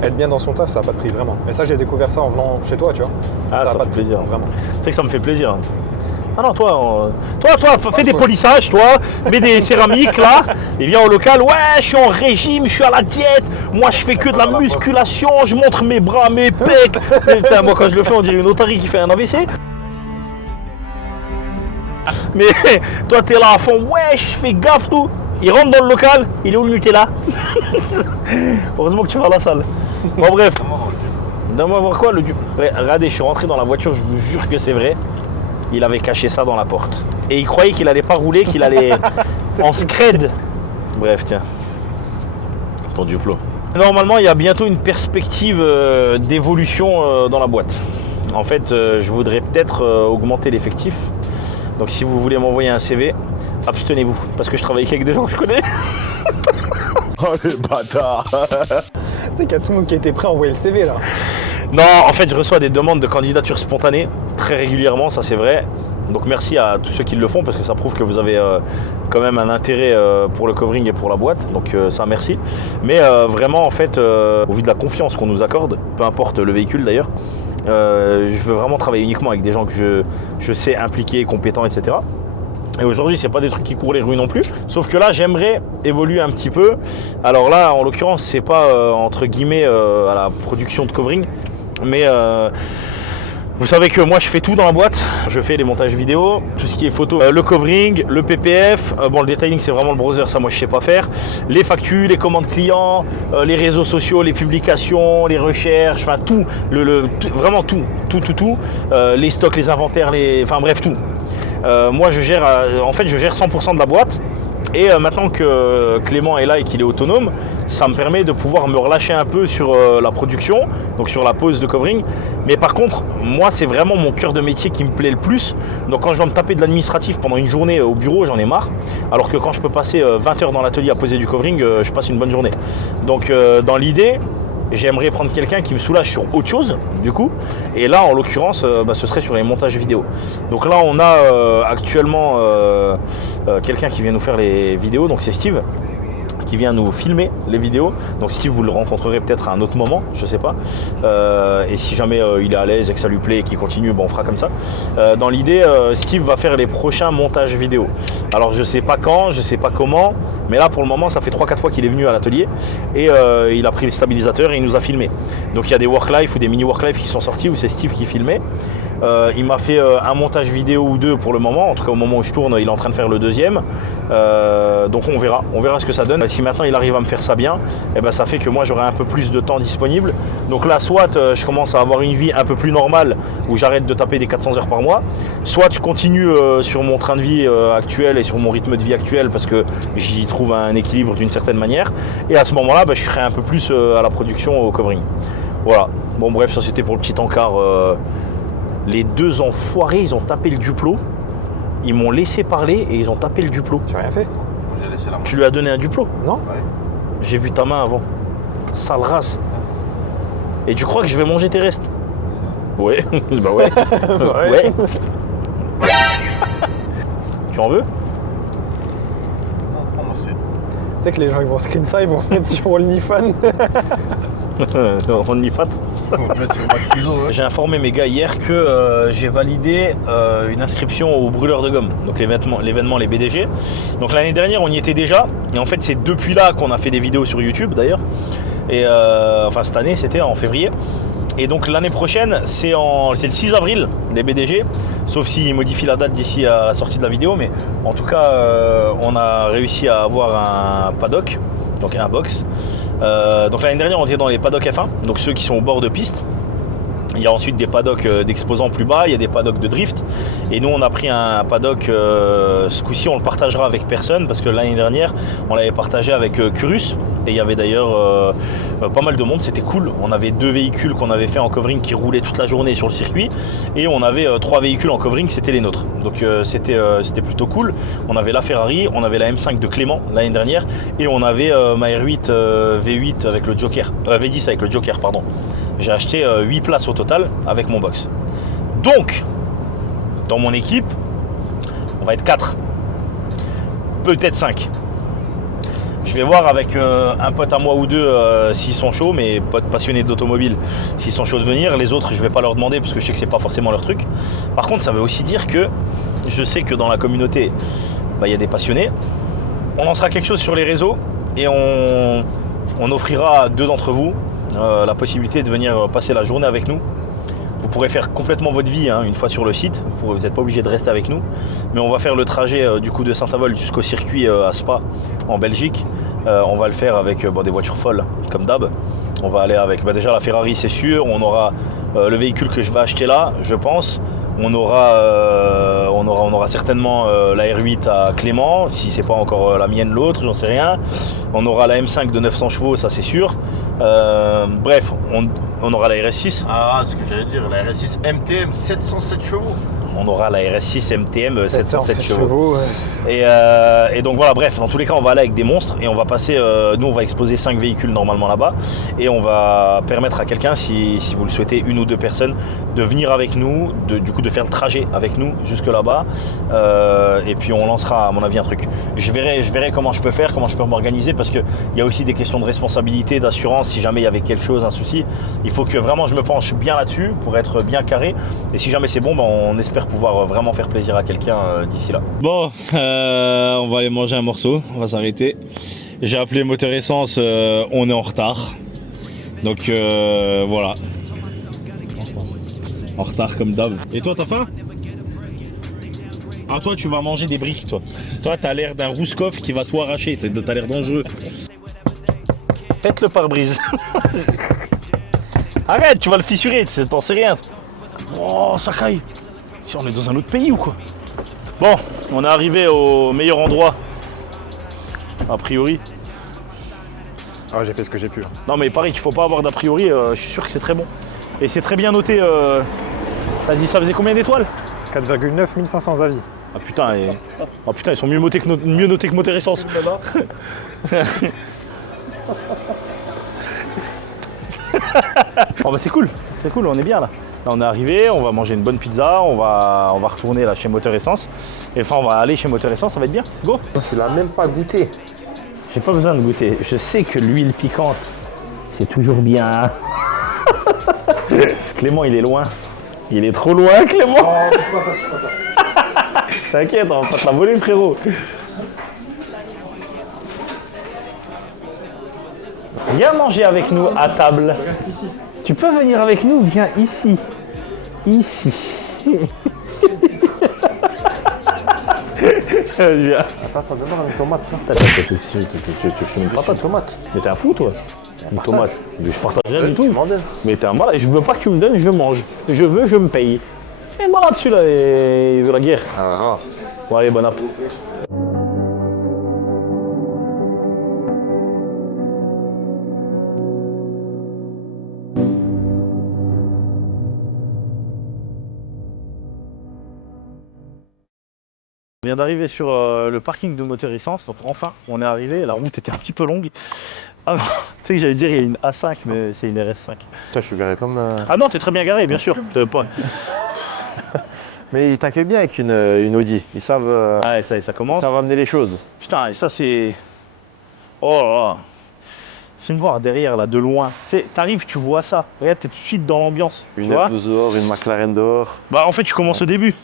Être bien dans son taf, ça n'a pas de prix, vraiment. Mais ça, j'ai découvert ça en venant chez toi, tu vois. Ah, ça ça a pas fait de prix, plaisir. vraiment. Tu sais que ça me fait plaisir. Ah non, toi, fais des polissages, toi, mets des céramiques là, et viens au local, ouais, je suis en régime, je suis à la diète, moi je fais que de la musculation, je montre mes bras, mes pecs. Putain, moi quand je le fais, on dirait une otarie qui fait un AVC. Mais toi t'es là à fond, ouais, je fais gaffe tout. Il rentre dans le local, il est où le Nutella? Heureusement que tu vas à la salle. Bon bref, donne-moi voir quoi le... Ouais, regardez, je suis rentré dans la voiture, je vous jure que c'est vrai. Il avait caché ça dans la porte. Et il croyait qu'il allait pas rouler, qu'il allait en scred. Bref, tiens. Ton Duplo. Normalement, il y a bientôt une perspective d'évolution dans la boîte. En fait, je voudrais peut-être augmenter l'effectif. Donc si vous voulez m'envoyer un CV, abstenez-vous. Parce que je travaille avec des gens que je connais. Oh les bâtards. Tu sais qu'il y a tout le monde qui a été prêt à envoyer le CV là. Non, en fait, je reçois des demandes de candidature spontanées très régulièrement, ça c'est vrai. Donc merci à tous ceux qui le font parce que ça prouve que vous avez quand même un intérêt pour le covering et pour la boîte. Donc ça merci. Mais vraiment en fait, au vu de la confiance qu'on nous accorde, peu importe le véhicule d'ailleurs, je veux vraiment travailler uniquement avec des gens que je sais impliquer, compétents, etc. Et aujourd'hui, c'est pas des trucs qui courent les rues non plus. Sauf que là, j'aimerais évoluer un petit peu. Alors là, en l'occurrence, c'est pas entre guillemets à la production de covering, mais vous savez que moi je fais tout dans la boîte, je fais les montages vidéo, tout ce qui est photo, le covering, le PPF, bon le detailing c'est vraiment le browser, ça moi je sais pas faire, les factures, les commandes clients, les réseaux sociaux, les publications, les recherches, enfin tout, vraiment tout, les stocks, les inventaires, enfin bref tout. Moi je gère, en fait je gère 100% de la boîte. Et maintenant que Clément est là et qu'il est autonome, ça me permet de pouvoir me relâcher un peu sur la production, donc sur la pose de covering. Mais par contre, moi c'est vraiment mon cœur de métier qui me plaît le plus. Donc quand je dois me taper de l'administratif pendant une journée au bureau, j'en ai marre. Alors que quand je peux passer 20 heures dans l'atelier à poser du covering, je passe une bonne journée. Donc dans l'idée, j'aimerais prendre quelqu'un qui me soulage sur autre chose, du coup. Et là, en l'occurrence, ce serait sur les montages vidéo. Donc là, on a actuellement quelqu'un qui vient nous faire les vidéos, donc c'est Steve, qui vient nous filmer les vidéos. Donc Steve, vous le rencontrerez peut-être à un autre moment, je sais pas. Et si jamais il est à l'aise et que ça lui plaît et qu'il continue, bon, on fera comme ça. Dans l'idée, Steve va faire les prochains montages vidéo. Alors je sais pas quand, je sais pas comment, mais là pour le moment ça fait 3-4 fois qu'il est venu à l'atelier et il a pris le stabilisateur et il nous a filmé. Donc il y a des work-life ou des mini work-life qui sont sortis où c'est Steve qui filmait. Il m'a fait un montage vidéo ou deux pour le moment, en tout cas au moment où je tourne il est en train de faire le deuxième. Donc on verra ce que ça donne. Si maintenant il arrive à me faire ça bien, eh ben, ça fait que moi j'aurai un peu plus de temps disponible. Donc là soit je commence à avoir une vie un peu plus normale où j'arrête de taper des 400 heures par mois, soit je continue sur mon train de vie actuel et sur mon rythme de vie actuel parce que j'y trouve un équilibre d'une certaine manière. Et à ce moment-là, je serai un peu plus à la production, au covering. Voilà, bon bref, ça c'était pour le petit encart. Les deux enfoirés, ils ont tapé le Duplo. Ils m'ont laissé parler et ils ont tapé le Duplo. Tu n'as rien fait? J'ai laissé la main. Tu lui as donné un Duplo? Non. Ouais. J'ai vu ta main avant. Sale race. Et tu crois que je vais manger tes restes? Ouais. Bah ouais. Ouais. Tu en veux? Non, prends-moi celui. Tu sais que les gens qui vont screen ça, ils vont mettre sur OnlyFans. On y fat. J'ai informé mes gars hier que j'ai validé une inscription au brûleur de gomme, donc l'événement les BDG. Donc l'année dernière on y était déjà, et en fait c'est depuis là qu'on a fait des vidéos sur YouTube d'ailleurs. Et enfin cette année c'était en février. Et donc l'année prochaine c'est le 6 avril les BDG, sauf s'ils modifient la date d'ici à la sortie de la vidéo, mais en tout cas on a réussi à avoir un paddock, donc un box. Donc l'année dernière on était dans les paddocks F1, donc ceux qui sont au bord de piste. Il y a ensuite des paddocks d'exposants plus bas, il y a des paddocks de drift. Et nous on a pris un paddock, ce coup-ci on le partagera avec personne parce que l'année dernière on l'avait partagé avec Curus. Et il y avait d'ailleurs pas mal de monde, c'était cool. On avait 2 véhicules qu'on avait fait en covering qui roulaient toute la journée sur le circuit. Et on avait 3 véhicules en covering, c'était les nôtres. Donc c'était plutôt cool. On avait la Ferrari, on avait la M5 de Clément l'année dernière. Et on avait ma R8 V8 avec le Joker, V10 avec le Joker, pardon. J'ai acheté 8 places au total avec mon box. Donc, dans mon équipe, on va être 4. Peut-être 5. Je vais voir avec un pote à moi ou deux s'ils sont chauds, mes potes passionnés de l'automobile, s'ils sont chauds de venir. Les autres, je vais pas leur demander parce que je sais que c'est pas forcément leur truc. Par contre, ça veut aussi dire que je sais que dans la communauté, y a des passionnés. On lancera quelque chose sur les réseaux et on offrira à 2 d'entre vous la possibilité de venir passer la journée avec nous. Vous pourrez faire complètement votre vie une fois sur le site, vous n'êtes pas obligé de rester avec nous, mais on va faire le trajet du coup de Saint-Avold jusqu'au circuit à Spa en Belgique. On va le faire avec des voitures folles comme d'hab. On va aller avec déjà la Ferrari, c'est sûr, on aura le véhicule que je vais acheter là, je pense. On aura certainement la R8 à Clément, si c'est pas encore la mienne l'autre, j'en sais rien. On aura la M5 de 900 chevaux, ça c'est sûr. Bref, on aura la RS6. Ah, ce que j'allais dire, la RS6 MTM 707 chevaux. On aura la RS6 MTM 707 chevaux. Ouais. Et donc voilà, bref, dans tous les cas, on va aller avec des monstres et on va passer. Nous, on va exposer 5 véhicules normalement là-bas et on va permettre à quelqu'un, si vous le souhaitez, une ou deux personnes, de venir avec nous, du coup de faire le trajet avec nous jusque là-bas. Et puis on lancera, à mon avis, un truc. Je verrai comment je peux faire, comment je peux m'organiser parce qu'il y a aussi des questions de responsabilité, d'assurance. Si jamais il y avait quelque chose, un souci, il faut que vraiment je me penche bien là-dessus pour être bien carré. Et si jamais c'est bon, ben, on espère pouvoir vraiment faire plaisir à quelqu'un d'ici là. Bon, on va aller manger un morceau, on va s'arrêter. J'ai appelé moteur essence, on est en retard. Donc voilà. En retard comme d'hab. Et toi, t'as faim? Ah, toi, tu vas manger des briques, toi. Toi, t'as l'air d'un Rouskov qui va tout arracher, t'as l'air dangereux. Pète le pare-brise. Arrête, tu vas le fissurer, t'en sais rien. Oh, ça caille. Si on est dans un autre pays ou quoi? Bon, on est arrivé au meilleur endroit, a priori. Ah, j'ai fait ce que j'ai pu. Non mais pareil qu'il faut pas avoir d'a priori, je suis sûr que c'est très bon. Et c'est très bien noté, t'as dit ça faisait combien d'étoiles? 4,9 1500 avis. Ah putain, ils sont mieux notés que Moteur Essence. Oh bah c'est cool, on est bien là. Là on est arrivé, on va manger une bonne pizza, on va retourner là chez Moteur Essence. Et enfin on va aller chez Moteur Essence, ça va être bien. Go. Tu l'as même pas goûté. J'ai pas besoin de goûter, je sais que l'huile piquante, c'est toujours bien. Clément il est loin. Il est trop loin Clément. Oh, touche pas ça. T'inquiète, on va pas te la voler frérot. Viens manger avec nous à table. Je reste ici. Tu peux venir avec nous, viens ici. Ici. Viens. Attends, donne-moi une tomate. Là. Tu fais même pas Une tomate. Mais t'es un fou toi. Une tomate. Mais je partage rien du tout. Tu m'en donnes. Mais t'es un malade. Je veux pas que tu me donnes, je mange. Je veux, je me paye. Et malade celui-là, il veut la guerre. Ah, Bon allez, bon app. On vient d'arriver sur le parking de Moteur Essence, donc enfin on est arrivé, la route était un petit peu longue. Ah non, tu sais que j'allais dire il y a une A5 mais c'est une RS5. Putain, je suis garé comme... Ah non, t'es très bien garé bien sûr. Pas... Mais ils t'accueillent bien avec une Audi. Ils savent... Ah ouais, ça commence. Ça va amener les choses. Putain, et ça c'est... Oh là là. Viens me voir derrière là, de loin. T'arrives, tu vois ça. Regarde, t'es tout de suite dans l'ambiance. Une F12 dehors, une McLaren dehors. Bah en fait tu commences au début.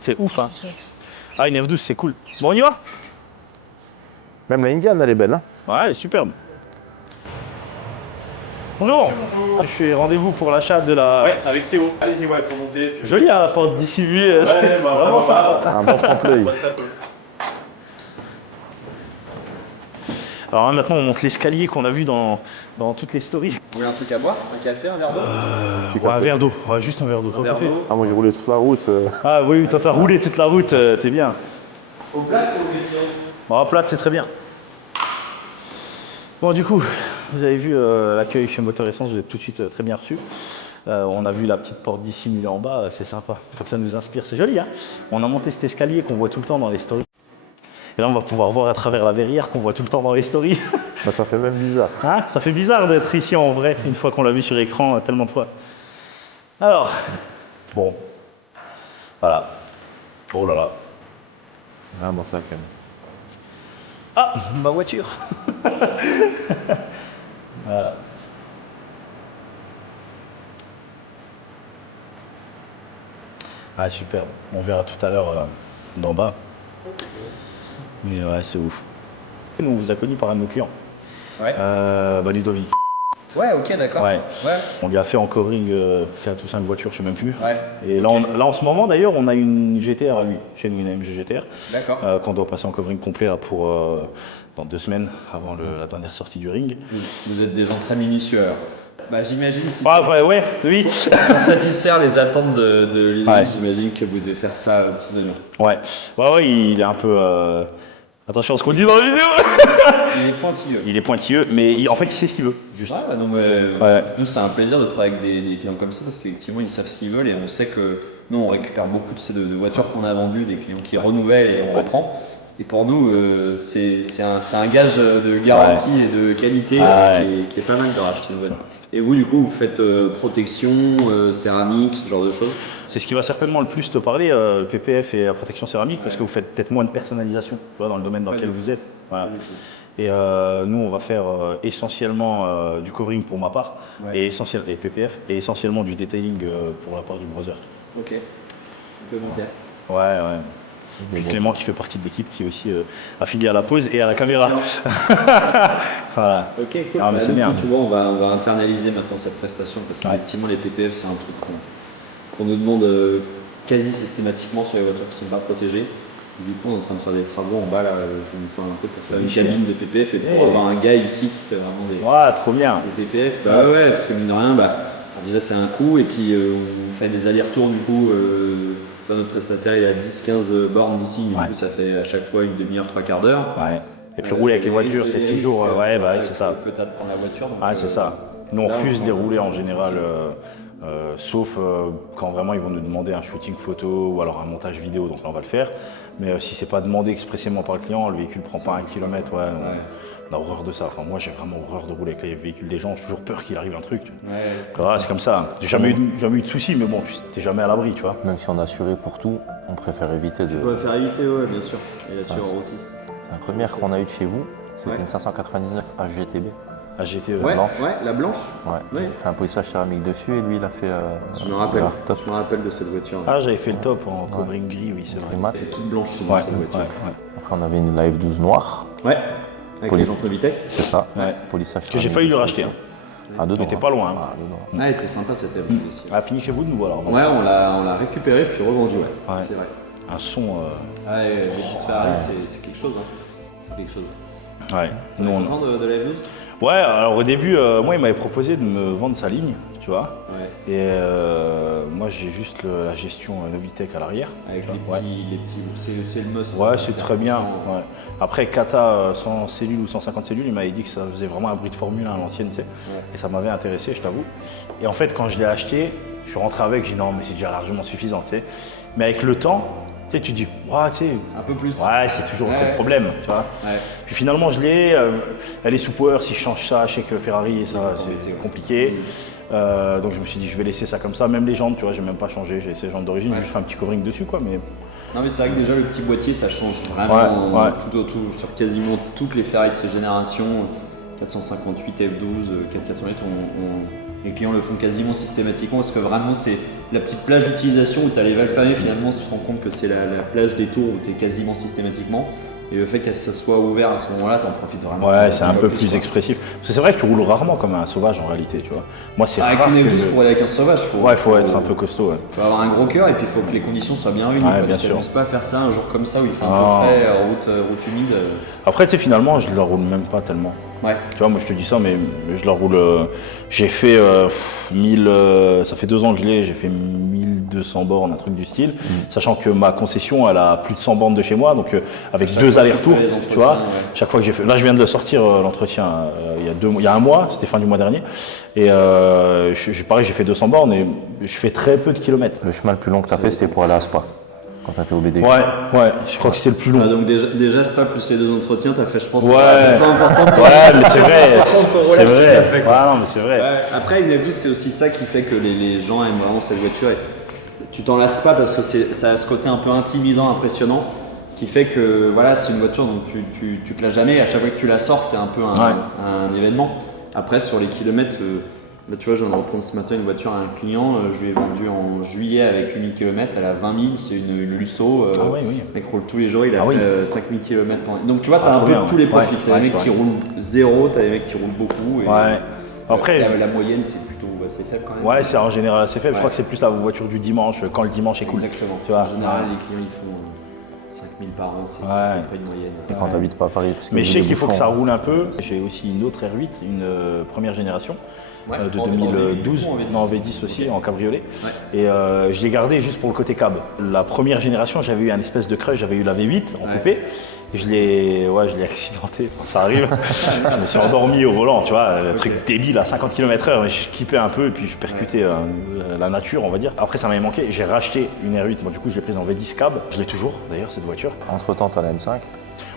C'est ouf hein. Ah une F12 c'est cool. Bon on y va? Même la Indian, elle est belle. Hein. Ouais elle est superbe. Bonjour. Je suis rendez-vous pour l'achat de la... Ouais, avec Théo. Allez-y, ouais, pour monter. Jolie hein, la porte dissimulée. Ouais, bah, vraiment ça. Un bon trempe-l'œil. Alors hein, maintenant on monte l'escalier qu'on a vu dans toutes les stories. Vous voulez un truc à boire? Un café, un verre d'eau? Ouais, un verre d'eau, ouais, juste un verre d'eau. Ah, moi j'ai roulé toute la route. Ah oui, toi t'as roulé toute la route, t'es bien. Au plat ou au métier? Bon, à plate c'est très bien. Bon du coup, vous avez vu l'accueil chez Moteur Essence, vous êtes tout de suite très bien reçu. On a vu la petite porte dissimulée en bas, c'est sympa. Faut que ça nous inspire, c'est joli hein. On a monté cet escalier qu'on voit tout le temps dans les stories. Et là on va pouvoir voir à travers la verrière qu'on voit tout le temps dans les stories. Bah, ça fait même bizarre. Hein, ça fait bizarre d'être ici en vrai, une fois qu'on l'a vu sur écran tellement de fois. Alors, bon, voilà. Oh là là. Ah, bon, ça quand même. Ah, ma voiture. Voilà. Ah superbe, on verra tout à l'heure d'en bas. Mais ouais, c'est ouf. Nous, on vous a connus par un de nos clients. Ouais. Ludovic. Ouais, ok, d'accord. Ouais. Ouais. On lui a fait en covering 4 ou 5 voitures, je sais même plus. Ouais. Et là, là en ce moment d'ailleurs, on a une GTR à lui, chez nous, une AMG GTR. D'accord. Qu'on doit passer en covering complet là, pour dans 2 semaines avant la dernière sortie du ring. Vous êtes des gens très minutieux alors. Bah j'imagine si Ouais, oui. pour satisfaire les attentes de Lionel, Ouais. j'imagine que vous devez faire ça petits oignons. Ouais, il est un peu. Attention à ce qu'on dit dans la vidéo. Il est pointilleux. Il est pointilleux, mais en fait, il sait ce qu'il veut. Juste. Ouais, non, mais Ouais. nous c'est un plaisir de travailler avec des clients comme ça parce qu'effectivement ils savent ce qu'ils veulent et on sait que nous on récupère beaucoup de voitures qu'on a vendues, des clients qui renouvellent et on reprend. Et pour nous c'est un gage de garantie et de qualité qui est pas mal de racheter une voiture. Et vous du coup vous faites protection, céramique, ce genre de choses? C'est ce qui va certainement le plus te parler, le PPF et la protection céramique, parce que vous faites peut-être moins de personnalisation, tu vois, dans le domaine dans lequel vous êtes. Voilà. Et nous, on va faire essentiellement du covering pour ma part, et PPF, et essentiellement du detailing pour la part du brother. Ok. Un peu monter. Ouais. Puis Clément qui fait partie de l'équipe, qui est aussi affilié à la pose et à la caméra. Voilà. Ok, cool. Ah, mais c'est donc, bien. Tu vois, on va internaliser maintenant cette prestation parce qu'effectivement les PPF c'est un truc qu'on nous demande quasi systématiquement sur les voitures qui ne sont pas protégées. Et du coup, on est en train de faire des travaux en bas là. Je me fais un peu pour faire une cabine de PPF et pour avoir un gars ici qui fait vraiment Trop bien. des PPF. Bah ouais, parce que mine de rien, alors déjà c'est un coût et puis on fait des allers-retours du coup. Notre prestataire il a 10-15 bornes d'ici, du coup ça fait à chaque fois une demi-heure, 3/4 d'heure. Ouais. Et puis rouler avec les voitures, c'est toujours. C'est ça. Peut-être prendre la voiture. Donc, C'est ça. Nous, on refuse de les rouler en général, sauf quand vraiment ils vont nous demander un shooting photo ou alors un montage vidéo, donc là on va le faire. Mais si c'est pas demandé expressément par le client, le véhicule prend pas 1 kilomètre, on a horreur de ça. Enfin, moi j'ai vraiment horreur de rouler avec les véhicules des gens, j'ai toujours peur qu'il arrive un truc. C'est comme ça. J'ai jamais eu de soucis, mais bon, tu t'es jamais à l'abri, tu vois. Même si on a assuré pour tout, on préfère éviter de... On va faire éviter, ouais, bien sûr. Et l'assureur aussi. C'est la première qu'on a eue de chez vous, c'était une 599 HGTB. HGT blanche. Ouais, la blanche. Ouais. J'ai fait un polissage céramique dessus et lui il a fait Je me rappelle. le top. Je me rappelle de cette voiture. J'avais fait le top en covering gris, oui, c'est vrai. Mat. Elle est toute blanche chez moi, cette voiture. Après on avait une Live 12 noire. Ouais. Avec les jantes Novitec. C'est ça. Ouais. Polissage Que j'ai failli lui racheter. À deux Il doigts. était pas loin. À deux doigts. Ah, elle était sympa cette voiture aussi. Fini chez vous de nous alors. Ouais, on l'a récupéré puis revendu, ouais. C'est vrai. Un son. Ouais, Legis Ferrari, c'est quelque chose. C'est quelque chose. Ouais. Nous, on est content de la F12 ? Ouais, alors au début, moi il m'avait proposé de me vendre sa ligne, tu vois. Ouais. Et moi j'ai juste la gestion Novitec à l'arrière. Avec les petits, c'est le must. Ouais, c'est très bien. Ouais. Après, Kata 100 cellules ou 150 cellules, il m'avait dit que ça faisait vraiment un bruit de Formule 1 à l'ancienne, tu sais. Et ça m'avait intéressé, je t'avoue. Et en fait, quand je l'ai acheté, je suis rentré avec, j'ai dit non, mais c'est déjà largement suffisant, tu sais. Mais avec le temps, tu sais, tu te dis, tu sais. Un peu plus. Ouais, c'est toujours c'est le problème, tu vois. Ouais. Puis finalement, je l'ai, elle est sous power, si je change ça, je sais que Ferrari, ça, c'est compliqué. Donc je me suis dit, je vais laisser ça comme ça. Même les jantes, tu vois, j'ai même pas changé, j'ai laissé les jantes d'origine, j'ai juste fait un petit covering dessus, quoi. Mais... Non, mais c'est vrai que déjà, le petit boîtier, ça change vraiment tout sur quasiment toutes les Ferrari de ces générations. 458, F12, 488, les clients le font quasiment systématiquement parce que vraiment c'est la petite plage d'utilisation où tu as les valves fermées, finalement tu te rends compte que c'est la plage des tours où tu es quasiment systématiquement. Et le fait qu'elle se soit ouverte à ce moment-là, tu en profites vraiment. Ouais, c'est un peu plus expressif. Parce que c'est vrai que tu roules rarement comme un sauvage en réalité, tu vois. Moi, c'est rare. Avec une F12 pour aller avec un sauvage, il faut être un peu costaud. Il faut avoir un gros cœur et puis il faut que les conditions soient bien réunies. Ouais, bien sûr. Tu pas à faire ça un jour comme ça où il fait un peu frais, route humide. Après, tu sais, finalement, je la roule même pas tellement. Ouais. Tu vois, moi je te dis ça, mais je la roule. J'ai fait 1000. Ça fait 2 ans que je l'ai, j'ai fait 1200 bornes, un truc du style. Sachant que ma concession, elle a plus de 100 bornes de chez moi, donc avec 2 allers-retours, tu vois. Chaque fois que j'ai fait. Là, je viens de le sortir, l'entretien, il y a un mois, c'était fin du mois dernier. Et pareil, j'ai fait 200 bornes et je fais très peu de kilomètres. Le chemin le plus long que tu as fait, c'était pour aller à Spa. Quand t'étais au BD. Ouais, je crois que c'était le plus long. Donc déjà Spa plus les 2 entretiens, t'as fait je pense 100% de mais c'est vrai. C'est vrai. Fait, non, mais c'est vrai. Ouais. Après, une F12, c'est aussi ça qui fait que les gens aiment vraiment cette voiture. Et tu t'en lasses pas parce que ça a ce côté un peu intimidant, impressionnant, qui fait que voilà, c'est une voiture dont tu te la jamais. À chaque fois que tu la sors, c'est un peu un événement. Après, sur les kilomètres. Là, tu vois, je viens de reprendre ce matin une voiture à un client, je lui ai vendu en juillet avec 8000 km, elle a 20 000, c'est une Lusso, le mec roule tous les jours, il a fait 5000 km par an. Donc tu vois, tu as un peu tous les profils, tu as des mecs qui roulent 0, tu as des mecs qui roulent beaucoup, et après, la moyenne c'est plutôt assez faible quand même. Ouais, c'est en général assez faible, je crois que c'est plus la voiture du dimanche, quand le dimanche est cool. Exactement, tu vois. En général, les clients ils font... 5000 par an, c'est Ouais. à peu près une moyenne. Et quand t'habites pas à Paris parce que Mais vous je sais avez qu'il faut que bouchons, ça roule un peu. J'ai aussi une autre R8, une première génération. Ouais, De en 2012, V10 ou en V10? non, en V10 aussi, en cabriolet. Ouais. Et je l'ai gardé juste pour le côté cab. La première génération, j'avais eu un espèce de crush, j'avais eu la V8 en Ouais. coupé. Et je l'ai accidenté, ça arrive. Je me suis endormi au volant, tu vois, le truc débile à 50 km/h. Je kippais un peu et puis je percutais la nature, on va dire. Après, ça m'avait manqué. J'ai racheté une R8, du coup, je l'ai prise en V10 cab. Je l'ai toujours, d'ailleurs, cette voiture. Entre-temps, t'as la M5.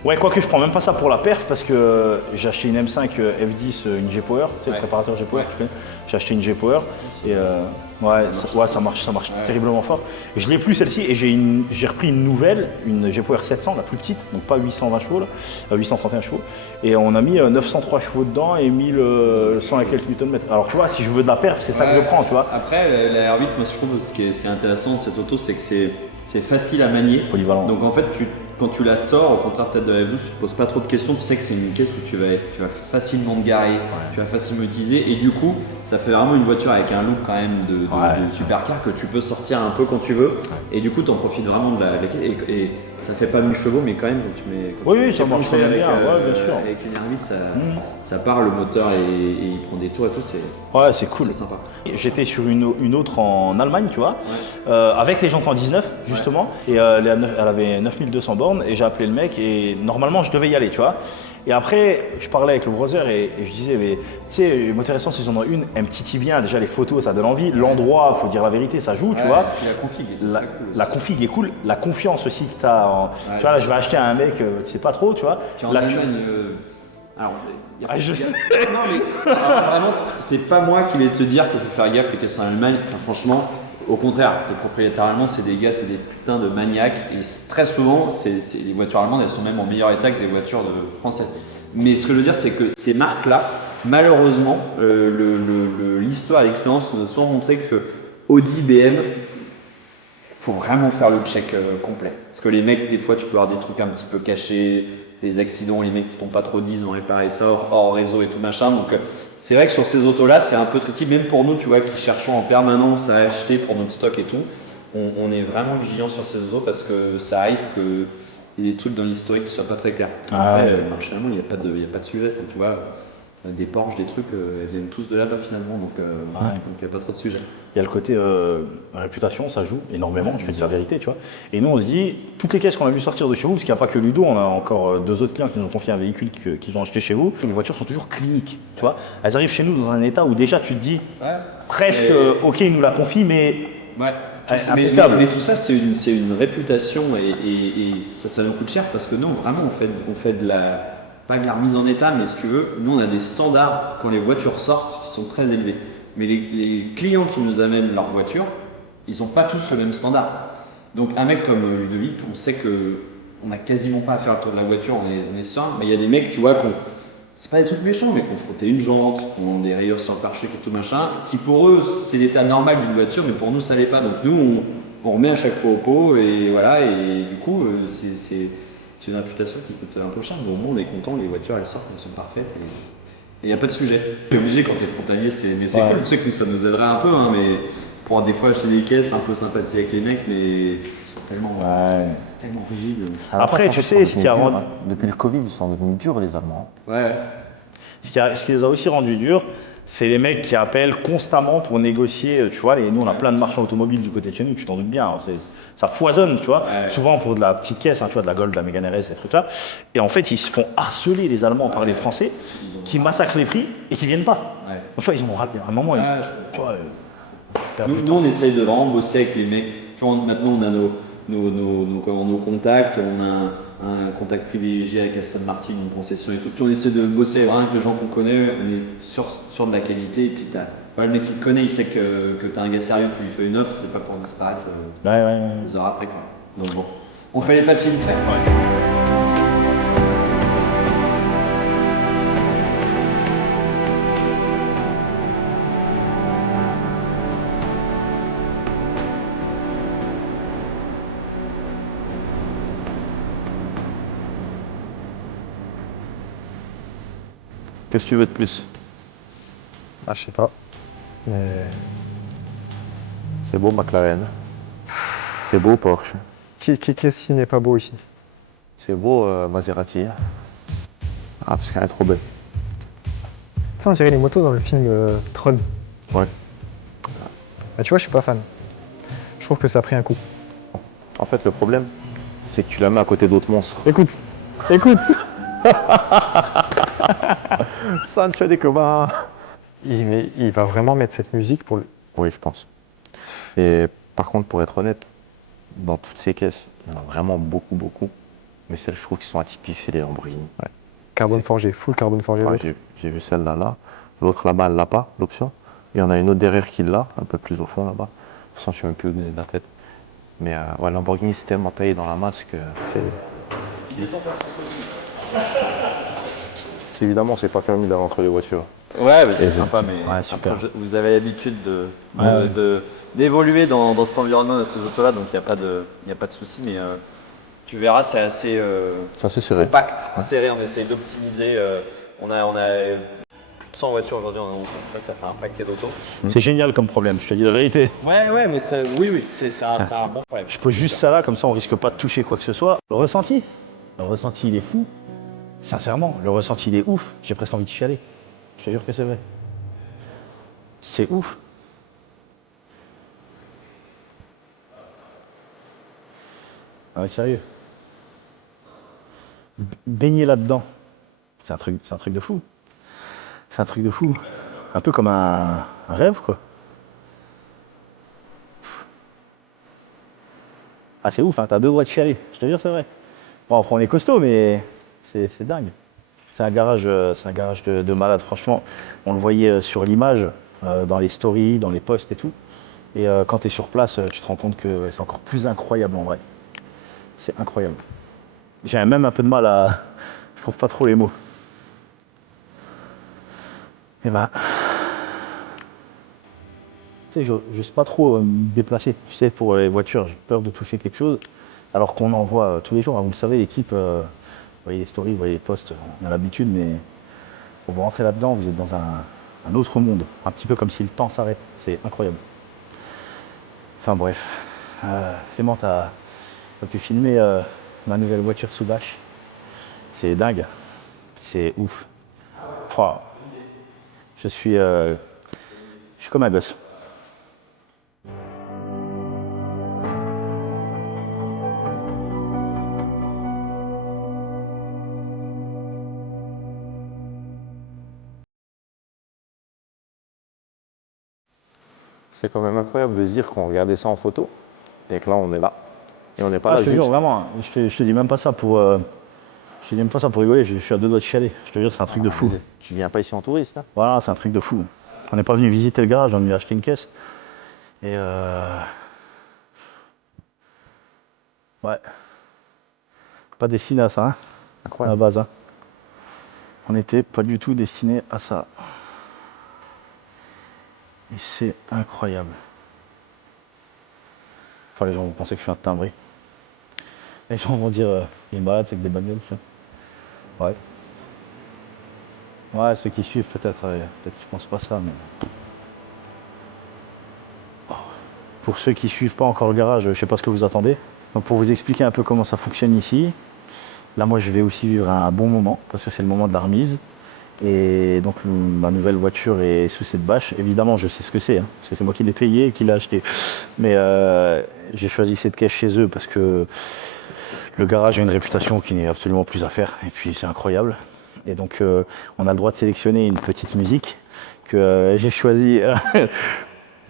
Ouais, quoique je prends même pas ça pour la perf parce que j'ai acheté une M5 F10, une G-Power, tu sais, le préparateur G-Power, tu connais. J'ai acheté une G-Power et ça marche terriblement fort. Je l'ai plus celle-ci et j'ai repris une nouvelle, une G-Power 700, la plus petite, donc pas 820 chevaux, là, 831 chevaux. Et on a mis 903 chevaux dedans et 1100 et quelques Nm. Alors tu vois, si je veux de la perf, c'est ça que je prends, tu vois. Après, la R8, moi je trouve ce qui est intéressant dans cette auto, c'est que c'est facile à manier. Polyvalent. Donc en fait, quand tu la sors, au contraire peut-être de la F12, tu te poses pas trop de questions, tu sais que c'est une caisse où tu vas facilement te garer, tu vas facilement utiliser et du coup, ça fait vraiment une voiture avec un look quand même de supercar que tu peux sortir un peu quand tu veux et du coup, tu en profites vraiment de la caisse et ça fait pas 1000 chevaux mais quand même quand tu mets Oui, ça marche quand tu bien, fais bien sûr. avec une R8, ça part, le moteur et il prend des tours et tout, C'est cool. c'est sympa. J'étais sur une autre en Allemagne, tu vois, avec les jantes en 19 justement, et elle avait 9200 bornes et j'ai appelé le mec et normalement je devais y aller, tu vois. Et après, je parlais avec le brother et je disais, mais tu sais, moteur essence, ils en ont une, elle me titille bien, déjà les photos, ça donne envie, l'endroit, faut dire la vérité, ça joue, tu vois. La config est très cool aussi. La config est cool, la confiance aussi que tu as, tu vois, là je vais acheter à un mec, tu sais pas trop, tu vois. Tu es en Là, Allemagne, alors, je sais. Non mais alors, vraiment, c'est pas moi qui vais te dire qu'il faut faire gaffe et que c'est en Allemagne. Enfin, franchement, au contraire, les propriétaires allemands, c'est des gars, c'est des putains de maniaques. Et très souvent, les voitures allemandes, elles sont même en meilleur état que des voitures françaises. Mais ce que je veux dire, c'est que ces marques-là, malheureusement, l'histoire et l'expérience nous a souvent montré que Audi, BM, faut vraiment faire le check complet. Parce que les mecs, des fois, tu peux avoir des trucs un petit peu cachés, des accidents, les mecs qui t'ont pas trop dit, ils ont réparé ça hors réseau et tout machin. Donc c'est vrai que sur ces autos-là, c'est un peu tricky, même pour nous, tu vois, qui cherchons en permanence à acheter pour notre stock et tout. On est vraiment vigilants sur ces autos parce que ça arrive qu'il y ait des trucs dans l'historique qui soient pas très clairs. Après, marchalement, il n'y a pas de sujet. Enfin, tu vois, des Porsche, des trucs, elles viennent tous de là-bas finalement. Donc il n'y a pas trop de sujet. Il y a le côté réputation, ça joue énormément, je te dis la vérité, tu vois. Et nous, on se dit, toutes les caisses qu'on a vu sortir de chez vous, parce qu'il n'y a pas que Ludo, on a encore deux autres clients qui nous ont confié un véhicule qu'ils ont acheté chez vous. Les voitures sont toujours cliniques, tu vois. Elles arrivent chez nous dans un état où déjà tu te dis, presque, ok, ils nous la confient, mais mais tout ça, c'est une réputation et ça nous coûte cher parce que nous, vraiment, on fait de pas de la remise en état, mais si tu veux, nous, on a des standards quand les voitures sortent qui sont très élevés. Mais les clients qui nous amènent leur voiture, ils n'ont pas tous le même standard. Donc un mec comme Ludovic, on sait qu'on n'a quasiment pas à faire le tour de la voiture, on est serein. Mais il y a des mecs, tu vois, c'est pas des trucs méchants, mais qui ont frotté une jante, qui ont des rayures sur le pare-choc et tout machin, qui pour eux, c'est l'état normal d'une voiture, mais pour nous, ça l'est pas. Donc nous, on remet à chaque fois au pot, et voilà, et du coup, c'est une réputation qui coûte un peu cher, mais au moins on est content, les voitures elles sortent, elles sont parfaites. Et il n'y a pas de sujet. T'es obligé quand t'es frontalier, mais c'est cool, tu sais que ça nous aiderait un peu, hein, mais pour des fois acheter des caisses, un peu sympathiser avec les mecs, mais tellement rigide. Après, tu sais, ce qui a rendu. Depuis le Covid, ils sont devenus durs, les Allemands. Ouais. Ce qui les a aussi rendus durs, c'est les mecs qui appellent constamment pour négocier, tu vois, nous on a plein de marchands automobiles du côté de chez nous, tu t'en doutes bien, hein, ça foisonne, tu vois, souvent pour de la petite caisse, hein, tu vois, de la Gold, de la Mégane RS, ces trucs-là, et en fait ils se font harceler les Allemands par les Français, qui massacrent les prix et qui viennent pas. Donc tu vois, ils ont raté à un moment, tu vois, nous on essaye de vraiment bosser avec les mecs, tu vois, maintenant on a nos contacts, on a un contact privilégié avec Aston Martin, une concession et tout. Puis on essaie de bosser vraiment avec les gens qu'on connaît, on est sur de la qualité. Et puis le mec qui te connaît, il sait que t'as un gars sérieux, tu lui fais une offre, c'est pas pour disparaître 2 heures après, quoi. Donc bon, on fait les papiers vite fait. Qu'est-ce que tu veux de plus? Ah, je sais pas. Mais c'est beau McLaren. C'est beau Porsche. Qu'est-ce qui n'est pas beau ici? C'est beau, Maserati. Ah, parce qu'elle est trop belle. Tu sais, on dirait les motos dans le film Tron. Ouais. Bah, tu vois, je suis pas fan. Je trouve que ça a pris un coup. En fait, le problème, c'est que tu la mets à côté d'autres monstres. Écoute, écoute. Sancho de Cuba. Il va vraiment mettre cette musique pour le... Oui, je pense. Et par contre, pour être honnête, dans toutes ces caisses, il y en a vraiment beaucoup. Mais celles, je trouve, qui sont atypiques, c'est les Lamborghini. Ouais. Carbone forgé, full carbone forgé. Ouais, l'autre. j'ai vu celle-là, là. L'autre là-bas, elle l'a pas, l'option. Il y en a une autre derrière qui l'a, un peu plus au fond là-bas. De toute façon, je suis même plus au nez de la tête. Mais ouais, Lamborghini, c'est tellement taillé dans la masse que c'est... Évidemment, c'est pas permis d'aller entre les voitures. Ouais, bah, c'est Et sympa, mais Ouais, super. après, vous avez l'habitude d'évoluer dans cet environnement de ces autos-là, donc il n'y a pas de souci, mais tu verras, c'est assez C'est assez serré. compact, serré, on essaye d'optimiser. On a plus de 100 voitures aujourd'hui, ça fait un paquet d'autos. C'est génial comme problème, je te dis la vérité. Ouais, mais oui, c'est un bon problème. Je pose juste ça là, comme ça on risque pas de toucher quoi que ce soit. Le ressenti il est fou. Sincèrement, le ressenti il est ouf. J'ai presque envie de chialer. Je te jure que c'est vrai. C'est ouf. Ah ouais, sérieux. Baigner là-dedans, c'est un truc de fou. C'est un truc de fou. Un peu comme un rêve, quoi. Ah, c'est ouf, hein, t'as deux doigts de chialer. Je te jure, c'est vrai. Bon, après, on est costaud, mais c'est dingue. C'est un garage de malade, franchement. On le voyait sur l'image, dans les stories, dans les posts et tout. Et quand tu es sur place, tu te rends compte que c'est encore plus incroyable en vrai. C'est incroyable. J'ai même un peu de mal à... Je trouve pas trop les mots. Et bah... Tu sais, je sais pas trop me déplacer. Tu sais, pour les voitures, j'ai peur de toucher quelque chose. Alors qu'on en voit tous les jours. Hein. Vous le savez, l'équipe... Vous voyez les stories, vous voyez les posts, on a l'habitude, mais pour vous rentrer là-dedans, vous êtes dans un autre monde. Un petit peu comme si le temps s'arrête. C'est incroyable. Enfin bref. Clément, t'as pu filmer ma nouvelle voiture sous dash. C'est dingue. C'est ouf. Wow. Je suis comme un gosse. C'est quand même incroyable de se dire qu'on regardait ça en photo et que là on est là. Et on n'est pas Ah, là je te juste. jure, vraiment, je te dis même pas ça pour rigoler, je suis à deux doigts de chialer. Je te jure, c'est un truc de fou. Tu viens pas ici en touriste, hein? Voilà, c'est un truc de fou. On n'est pas venu visiter le garage, on est venu acheter une caisse. Et ouais. Pas destiné à ça, hein, à la Incroyable. base. Hein. On n'était pas du tout destiné à ça. Et c'est incroyable. Enfin, les gens vont penser que je suis un timbré. Les gens vont dire, il est malade, c'est que des bagnoles. Ouais. Ouais, ceux qui suivent, peut-être qu'ils pensent pas ça, mais... Pour ceux qui suivent pas encore le garage, je sais pas ce que vous attendez. Donc pour vous expliquer un peu comment ça fonctionne ici, là moi je vais aussi vivre un bon moment, parce que c'est le moment de la remise. Et donc ma nouvelle voiture est sous cette bâche. Évidemment, je sais ce que c'est, hein, parce que c'est moi qui l'ai payé et qui l'ai acheté. Mais j'ai choisi cette caisse chez eux parce que le garage a une réputation qui n'est absolument plus à faire. Et puis c'est incroyable. Et donc on a le droit de sélectionner une petite musique que j'ai choisie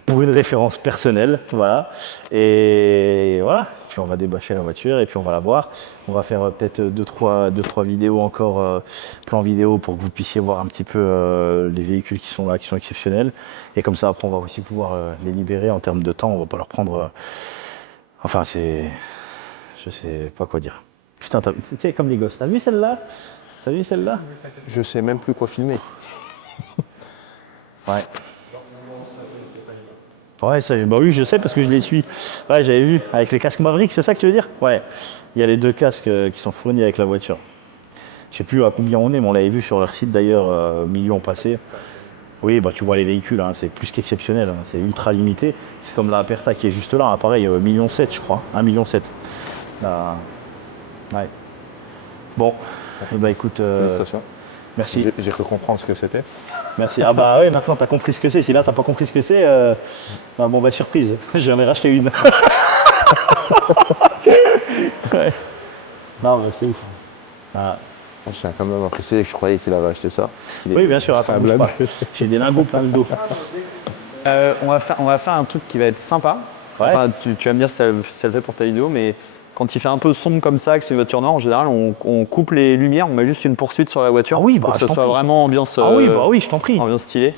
pour une référence personnelle. Voilà. Et voilà. Puis on va débâcher la voiture et puis on va la voir. On va faire peut-être deux, trois vidéos encore, plan vidéo pour que vous puissiez voir un petit peu les véhicules qui sont là, qui sont exceptionnels. Et comme ça, après, on va aussi pouvoir les libérer en termes de temps. On va pas leur prendre... Enfin, c'est... Je sais pas quoi dire. Putain, tu sais, comme les gosses. T'as vu celle-là? T'as vu celle-là? Je sais même plus quoi filmer. Ouais. Ouais, ça, bah oui, je sais parce que je les suis. Ouais, j'avais vu. Avec les casques Maverick, c'est ça que tu veux dire? Ouais. Il y a les deux casques qui sont fournis avec la voiture. Je sais plus à combien on est, mais on l'avait vu sur leur site d'ailleurs, millions passés. Oui, bah tu vois les véhicules, hein, c'est plus qu'exceptionnel, hein, c'est ultra limité. C'est comme la Aperta qui est juste là, hein, pareil, 1,7 million je crois, 1,7 million. Ouais. Bon, bah écoute, Félicitations. merci. J'ai cru comprendre ce que c'était. Merci. Ah bah ouais, maintenant t'as compris ce que c'est. Si là t'as pas compris ce que c'est, bah bon bah surprise. J'en ai racheté une. Ouais. Non, mais c'est ouf. Ah. Je tiens quand même à préciser que je croyais qu'il avait acheté ça. parce qu'il est- Oui, bien sûr, attends, bouge pas. J'ai des lingots plein le dos. On va faire un truc qui va être sympa. Ouais. Enfin, tu vas me dire si ça le fait pour ta vidéo, mais quand il fait un peu sombre comme ça, que c'est une voiture noire, en général, on coupe les lumières, on met juste une poursuite sur la voiture. Ah oui, bah, pour que je ça t'en soit prie. vraiment ambiance. Ah oui, bah oui, je t'en prie. Ambiance stylée.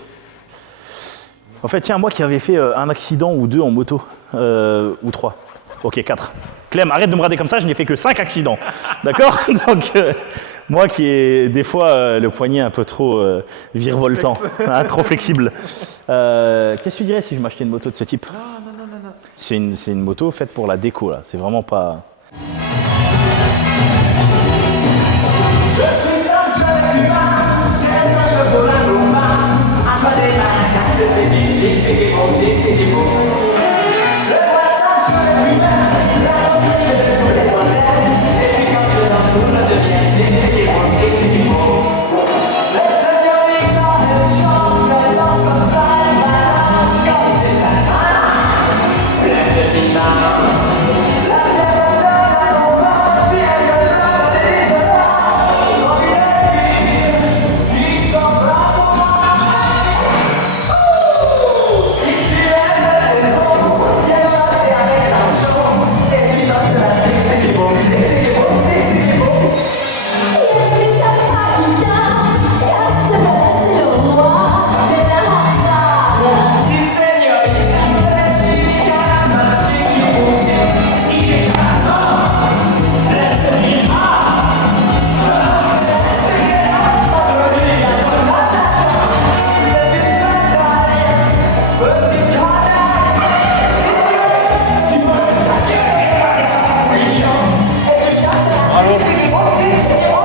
En fait, tiens, moi qui avais fait un accident ou 2 en moto, ou 3. Ok, 4. Clem, arrête de me regarder comme ça, je n'ai fait que 5 accidents. D'accord? Donc, moi qui ai des fois le poignet un peu trop virevoltant, hein, trop flexible. Qu'est-ce que tu dirais si je m'achetais une moto de ce type? Non. C'est une moto faite pour la déco, là. C'est vraiment pas...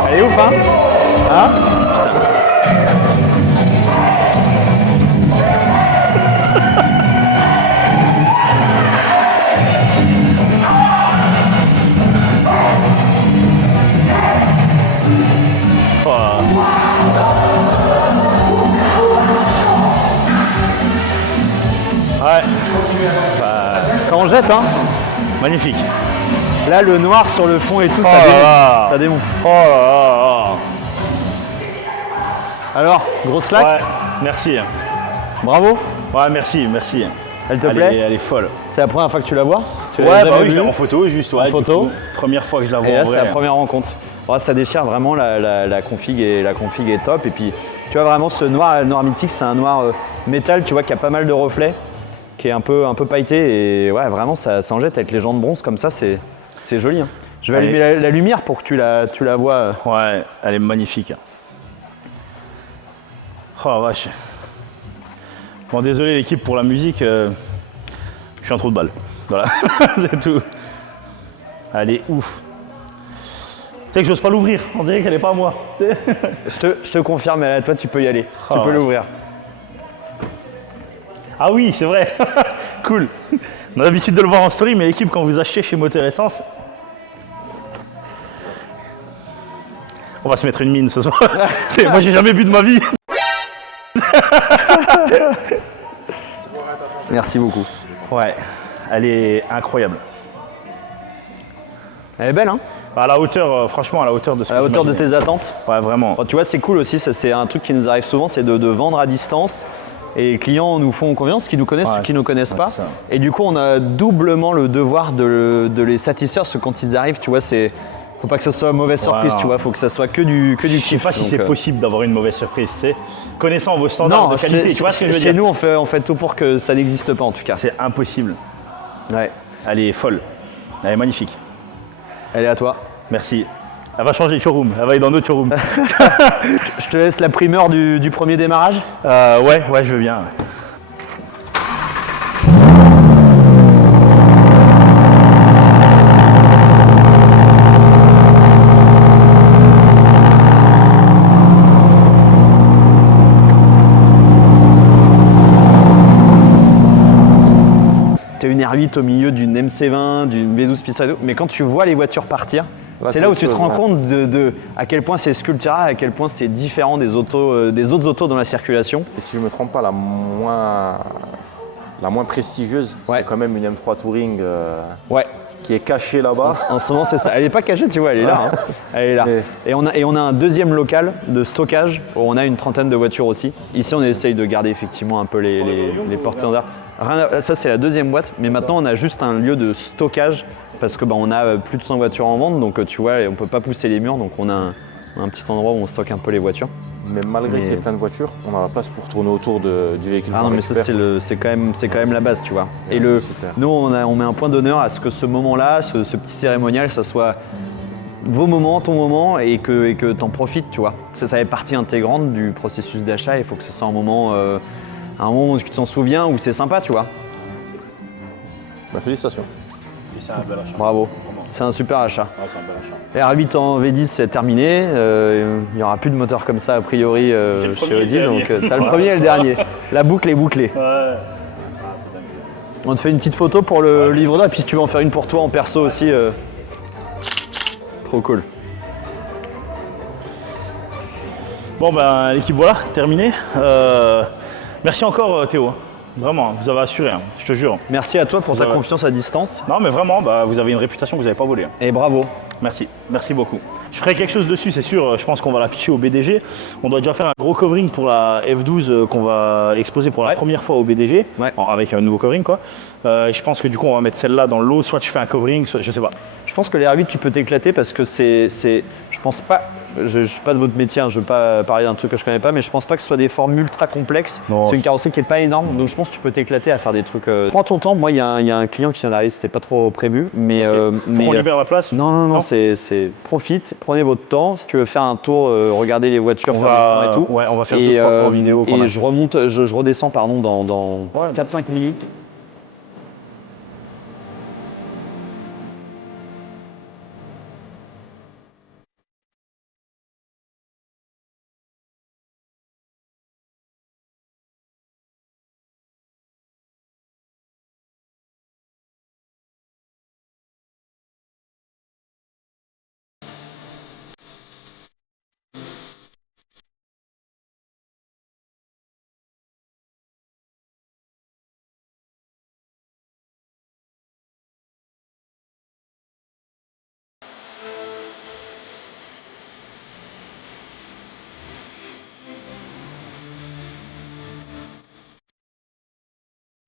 Elle est ouf, hein? Ouais, Ça en jette, hein? magnifique. Là, le noir sur le fond et tout, Oh là là. ça démonte. Oh là là Alors, grosse claque? là. Ouais, merci. Bravo. Ouais, merci. Elle te plaît? Elle est folle. C'est la première fois que tu la vois? Tu l'as Ouais, jamais bah oui, vue je l'ai en photo, juste. Ouais, En photo. du coup, première fois que je la vois Et là, en c'est vrai. la première rencontre. Ouais, ça déchire vraiment, la config est top. Et puis, tu vois vraiment ce noir mythique, c'est un noir métal, tu vois, qui a pas mal de reflets, qui est un peu pailleté. Et ouais, vraiment, ça en jette avec les jantes bronze comme ça, c'est joli. Hein. Je vais Allez. allumer la lumière pour que tu la vois. Ouais, elle est magnifique. Oh la vache. Bon, désolé l'équipe pour la musique, je suis un trou de balle. Voilà, c'est tout. Elle est ouf. Tu sais que j'ose pas l'ouvrir, on dirait qu'elle est pas à moi. Tu sais. Je te confirme, toi tu peux y aller. Tu peux ouais. l'ouvrir. Ah oui, c'est vrai. Cool. On a l'habitude de le voir en story, mais l'équipe, quand vous achetez chez Moteur Essence, on va se mettre une mine ce soir. Moi, j'ai jamais bu de ma vie. Merci beaucoup. Ouais, elle est incroyable. Elle est belle, hein? À la hauteur, franchement, à la hauteur de ce À la que hauteur de j'imaginais. tes attentes. Ouais, vraiment. Bon, tu vois, c'est cool aussi, ça, c'est un truc qui nous arrive souvent, c'est de vendre à distance. Et les clients nous font confiance, qui nous connaissent, Ouais. ceux qui ne nous connaissent pas. c'est ça. Et du coup, on a doublement le devoir de les satisfaire, parce que quand ils arrivent, tu vois, faut pas que ça soit mauvaise surprise, non. tu vois, faut que ça soit que du Je sais kiff. pas si Donc, c'est possible d'avoir une mauvaise surprise, tu sais. Connaissant vos standards Non, de qualité, tu vois ce que je veux chez dire. nous, on fait tout pour que ça n'existe pas, en tout cas. C'est impossible. Ouais. Elle est folle. Elle est magnifique. Elle est à toi. Merci. Elle va changer de showroom. Elle va aller dans notre showroom. Je te laisse la primeur du premier démarrage. Ouais, je veux bien. T'es une R8 au milieu d'une MC20, d'une V12 Pista et tout. Mais quand tu vois les voitures partir, c'est là où tu te rends compte de à quel point c'est sculptural, à quel point c'est différent des autres autos dans la circulation. Et si je me trompe pas, la moins prestigieuse, c'est quand même une M3 Touring qui est cachée là-bas. En ce moment, c'est ça. Elle n'est pas cachée, tu vois, elle est là. Hein. Elle est là. Et on a un deuxième local de stockage où on a une trentaine de voitures aussi. Ici, on essaye de garder effectivement un peu les porte-étendards. Ça, c'est la deuxième boîte. Mais maintenant, on a juste un lieu de stockage parce que on a plus de 100 voitures en vente. Donc, tu vois, on ne peut pas pousser les murs. Donc, on a un petit endroit où on stocke un peu les voitures. Mais malgré qu'il y ait plein de voitures, on a la place pour tourner autour du véhicule. Ah non, mais ça, c'est quand même la base, tu vois. Et nous, on met un point d'honneur à ce que ce moment-là, ce petit cérémonial, ça soit vos moments, ton moment, et que t'en profites, tu vois. Ça fait partie intégrante du processus d'achat. Il faut que ce soit un moment où tu t'en souviens, où c'est sympa, tu vois. Bah, félicitations. Et c'est un bel achat. Bravo. C'est un super achat. Ouais, c'est un bel achat. R8 en V10, c'est terminé. Il n'y aura plus de moteur comme ça, a priori, chez Audi. Donc, tu as le premier et le dernier. La boucle est bouclée. Ouais. On te fait une petite photo pour le livre d'or. Et puis, si tu veux en faire une pour toi en perso aussi. Trop cool. Bon, ben, l'équipe, voilà, terminée. Merci encore, Théo. Vraiment, vous avez assuré, hein, je te jure. Merci à toi pour ta confiance à distance. Non, mais vraiment, vous avez une réputation que vous n'avez pas volée. Et bravo. Merci, merci beaucoup. Je ferai quelque chose dessus, c'est sûr. Je pense qu'on va l'afficher au BDG. On doit déjà faire un gros covering pour la F12 qu'on va exposer pour la première fois au BDG, avec un nouveau covering, quoi. Je pense que du coup, on va mettre celle-là dans le lot. Soit je fais un covering, soit je sais pas. Je pense que les R8, tu peux t'éclater parce que je pense pas. Je ne suis pas de votre métier, hein, je ne veux pas parler d'un truc que je connais pas, mais je pense pas que ce soit des formes ultra complexes. C'est une carrosserie qui n'est pas énorme, donc je pense que tu peux t'éclater à faire des trucs. Prends ton temps. Moi, il y a un client qui vient d'arriver, c'était pas trop prévu, mais Faut qu'on libère la place. Non, c'est profite, prenez votre temps. Si tu veux faire un tour, regardez les voitures, faire et tout. Ouais, on va faire 2-3 vidéos. Et je remonte, je redescends dans 4-5 minutes.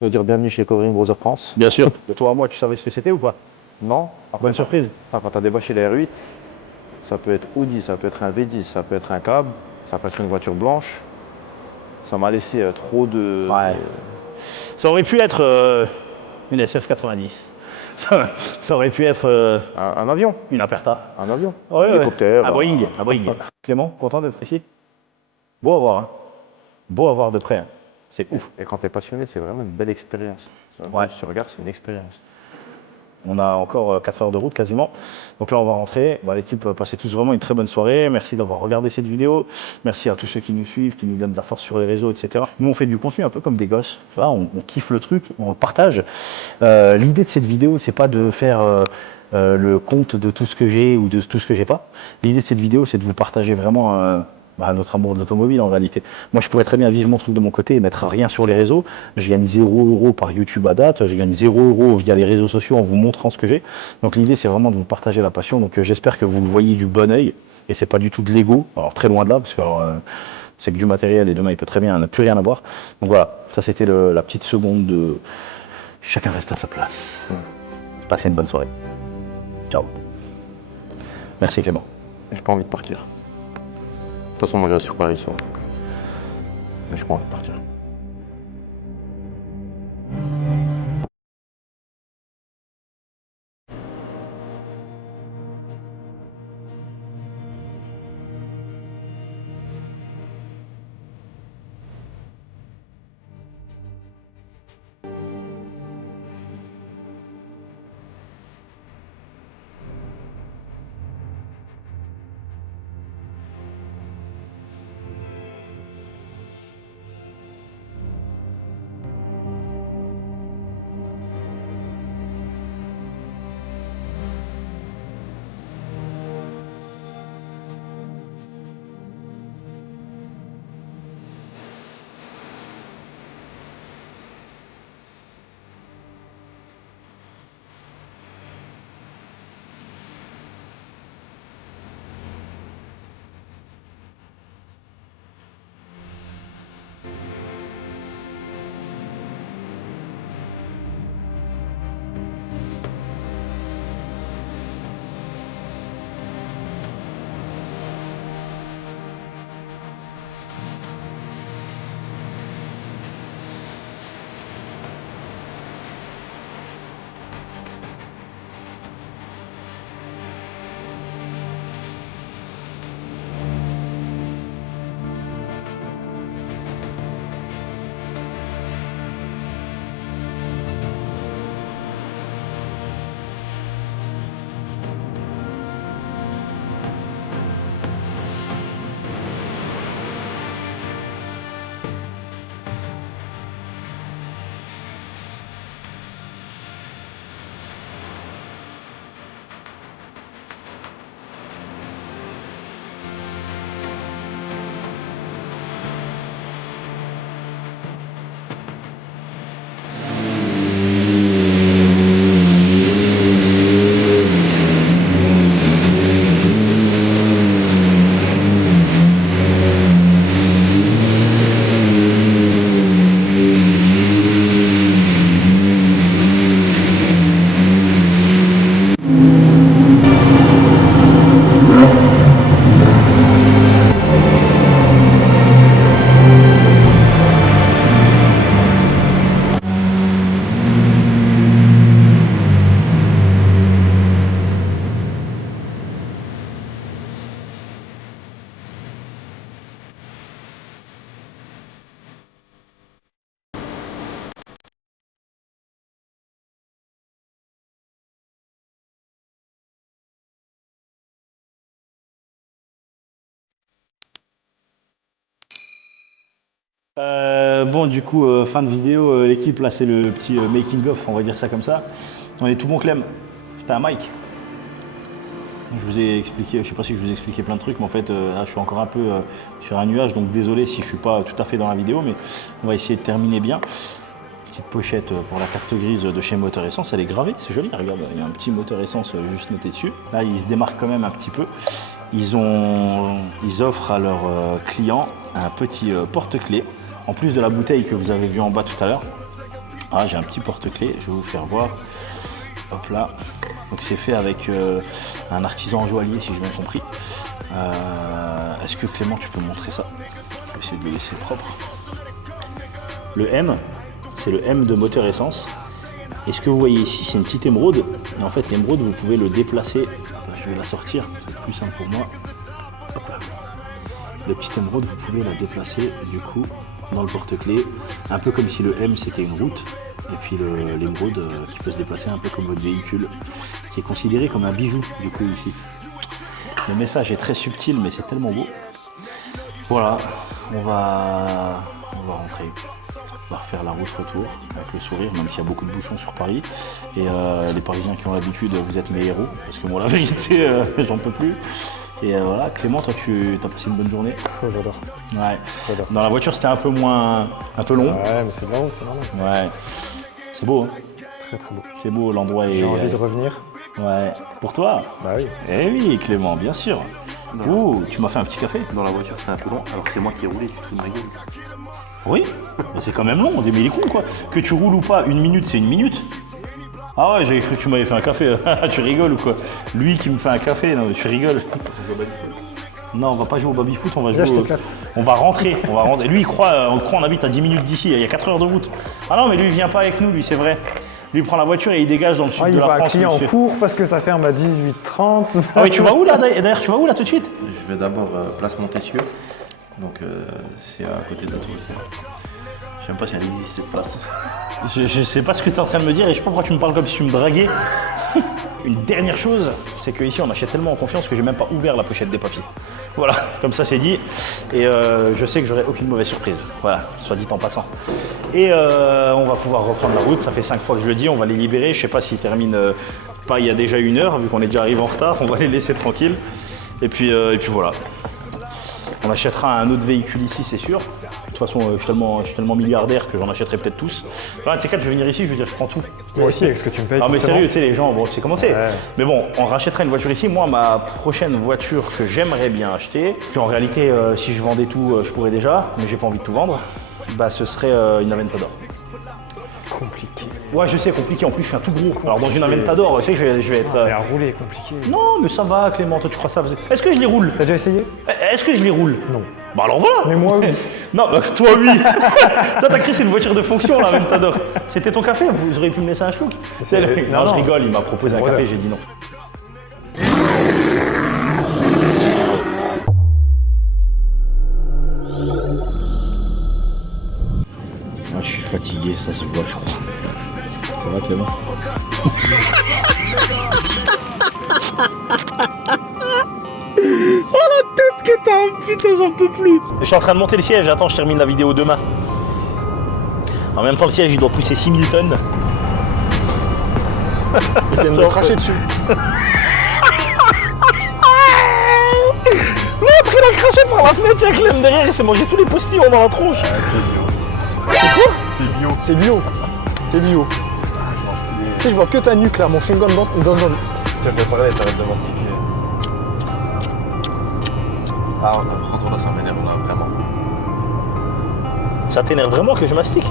Je veux dire bienvenue chez Covering Brother France. Bien sûr. De toi à moi, tu savais ce que c'était ou pas? Non. Bonne surprise. Quand tu as débauché les R8, ça peut être Audi, ça peut être un V10, ça peut être un cab, ça peut être une voiture blanche. Ça m'a laissé trop de... Ça aurait pu être une SF90. Ça aurait pu être un avion. Une Aperta. Un avion. Ouais, un hélicoptère. Un Boeing. Un Boeing. Clément, content d'être ici? Beau à voir. Hein. Beau à voir de près. Hein. C'est ouf. Et quand tu es passionné, c'est vraiment une belle expérience. Si tu regardes, c'est une expérience. On a encore 4 heures de route quasiment. Donc là, on va rentrer. L'équipe passez tous vraiment une très bonne soirée. Merci d'avoir regardé cette vidéo. Merci à tous ceux qui nous suivent, qui nous donnent de la force sur les réseaux, etc. Nous, on fait du contenu un peu comme des gosses. On kiffe le truc, on le partage. L'idée de cette vidéo, c'est pas de faire le compte de tout ce que j'ai ou de tout ce que j'ai pas. L'idée de cette vidéo, c'est de vous partager vraiment notre amour de l'automobile en réalité. Moi, je pourrais très bien vivre mon truc de mon côté et mettre rien sur les réseaux. Je gagne 0 € par YouTube à date. Je gagne 0 € via les réseaux sociaux en vous montrant ce que j'ai. Donc l'idée, c'est vraiment de vous partager la passion. Donc j'espère que vous le voyez du bon oeil. Et c'est pas du tout de l'ego. Alors très loin de là, parce que c'est que du matériel et demain, il peut très bien ne plus rien avoir. Donc voilà, ça c'était la petite seconde de chacun reste à sa place. Passez une bonne soirée. Ciao. Merci Clément. J'ai pas envie de partir. De toute façon, moi, j'assure pas ici. Mais j'ai pas envie de partir. Bon, du coup, fin de vidéo, l'équipe, là, c'est le petit making-of, on va dire ça comme ça. On est tout bon, Clem. T'as un mic. Je vous ai expliqué, je sais pas si je vous ai expliqué plein de trucs, mais en fait, là, je suis encore un peu sur un nuage, donc désolé si je suis pas tout à fait dans la vidéo, mais on va essayer de terminer bien. Petite pochette pour la carte grise de chez Moteur Essence, elle est gravée, c'est joli, regarde, il y a un petit Moteur Essence juste noté dessus. Là, ils se démarquent quand même un petit peu. Ils offrent à leurs clients un petit porte-clés, en plus de la bouteille que vous avez vue en bas tout à l'heure. Ah, j'ai un petit porte-clés, je vais vous faire voir. Hop là. Donc c'est fait avec un artisan joaillier, si j'ai bien compris. Est-ce que Clément, tu peux me montrer ça? Je vais essayer de le laisser propre. Le M, c'est le M de Moteur Essence. Et ce que vous voyez ici, c'est une petite émeraude. Et en fait, l'émeraude, vous pouvez le déplacer. Attends, je vais la sortir, c'est plus simple pour moi. Hop là. La petite émeraude, vous pouvez la déplacer du coup dans le porte-clés, un peu comme si le M c'était une route, et puis l'émeraude qui peut se déplacer un peu comme votre véhicule, qui est considéré comme un bijou du coup ici. Le message est très subtil, mais c'est tellement beau. Voilà, on va rentrer. On va refaire la route retour avec le sourire, même s'il y a beaucoup de bouchons sur Paris. Et les Parisiens qui ont l'habitude, vous êtes mes héros, parce que moi la vérité, j'en peux plus. Et voilà, Clément, toi tu as passé une bonne journée? J'adore. Ouais. Dans la voiture c'était un peu long. Ouais, mais c'est bon, c'est normal. Ouais. C'est beau, hein? Très très beau. C'est beau, l'endroit est... J'ai envie de revenir. Ouais. Pour toi? Bah oui. Eh oui, Clément, bien sûr. Ouh, tu m'as fait un petit café? Dans la voiture, c'était un peu long, alors que c'est moi qui ai roulé, tu te fous de ma gueule. Oui, mais c'est quand même long, mais il est con quoi. Que tu roules ou pas, 1 minute c'est 1 minute. Ah ouais, j'avais cru que tu m'avais fait un café. Tu rigoles ou quoi? Lui qui me fait un café, non mais tu rigoles. Non, on va pas jouer au baby-foot, on va jouer. On va rentrer. Lui il croit, on habite à 10 minutes d'ici, il y a 4 heures de route. Ah non, mais lui il vient pas avec nous, lui c'est vrai. Lui il prend la voiture et il dégage dans le sud de la France. Il va en cours parce que ça ferme à 18h30. Ah oui, tu vas où là d'ailleurs? Tu vas où là tout de suite? Je vais d'abord place Montesquieu, donc c'est à côté de la tour. Je sais même pas si elle existe cette place. Je sais pas ce que tu es en train de me dire et je sais pas pourquoi tu me parles comme si tu me draguais. Une dernière chose, c'est qu'ici on achète tellement en confiance que j'ai même pas ouvert la pochette des papiers. Voilà, comme ça c'est dit. Et je sais que j'aurai aucune mauvaise surprise. Voilà, soit dit en passant. Et on va pouvoir reprendre la route. Ça fait 5 fois que je le dis, on va les libérer. Je sais pas s'ils terminent pas il y a déjà 1 heure, vu qu'on est déjà arrivé en retard. On va les laisser tranquilles. Et puis voilà. On achètera un autre véhicule ici, c'est sûr. De toute façon, je suis tellement milliardaire que j'en achèterai peut-être tous. Enfin, de ces 4, je vais venir ici, je veux dire, je prends tout. Moi aussi, avec ce que tu me payes. Non, mais sérieux, tu sais, les gens, bon, tu sais comment c'est. Ouais. Mais bon, on rachètera une voiture ici. Moi, ma prochaine voiture que j'aimerais bien acheter, puis en réalité, si je vendais tout, je pourrais déjà, mais j'ai pas envie de tout vendre, bah ce serait une Aventador. Compliqué. Ouais, je sais, compliqué. En plus, je suis un tout gros. Alors, dans une Aventador, tu sais, je vais être. Mais à rouler est compliqué. Non, mais ça va, Clément, toi, tu crois ça? Est-ce que je les roule? T'as déjà essayé? Est-ce que je les roule? Non. Bah alors voilà. Mais moi, oui. Non, bah toi, oui. Toi, t'as cru que c'est une voiture de fonction, la Aventador. C'était ton café, vous auriez pu me laisser un schluck. Non, je rigole, il m'a proposé un café, j'ai dit non. Moi, je suis fatigué, ça se voit, je crois. Ça va, Clément? Oh la tête que t'as, putain, j'en peux plus. Je suis en train de monter le siège, attends, je termine la vidéo demain. En même temps, le siège, il doit pousser 6000 tonnes. Il vient de me cracher dessus. L'autre, il a craché par la fenêtre, il y a Clem derrière, il s'est mangé tous les postillons dans la tronche. C'est bio. C'est quoi? C'est bio. C'est bio. C'est bio. Tu sais, je vois que ta nuque là, mon chewing-gum dans. Je te fais parler, t'arrêtes de mastiquer. Ah, par contre, là, ça m'énerve, là, vraiment. Ça t'énerve vraiment que je mastique?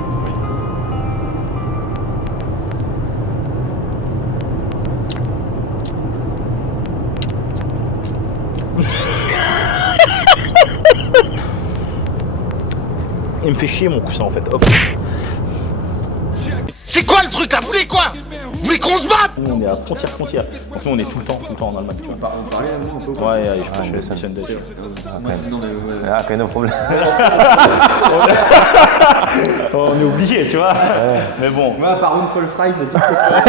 Il me fait chier mon coussin en fait. Hop. C'est quoi le truc là? Vous voulez quoi? Vous voulez qu'on se batte? Nous on est à frontière. Donc nous on est tout le temps en Allemagne. Tu vois. On parlait un peu. Ouais, allez, je prends une mission de Ah, quand même, nos problèmes. On est obligé, tu vois. Ouais. Mais bon. Moi, par une fois le fry, c'est tout ce que je fais.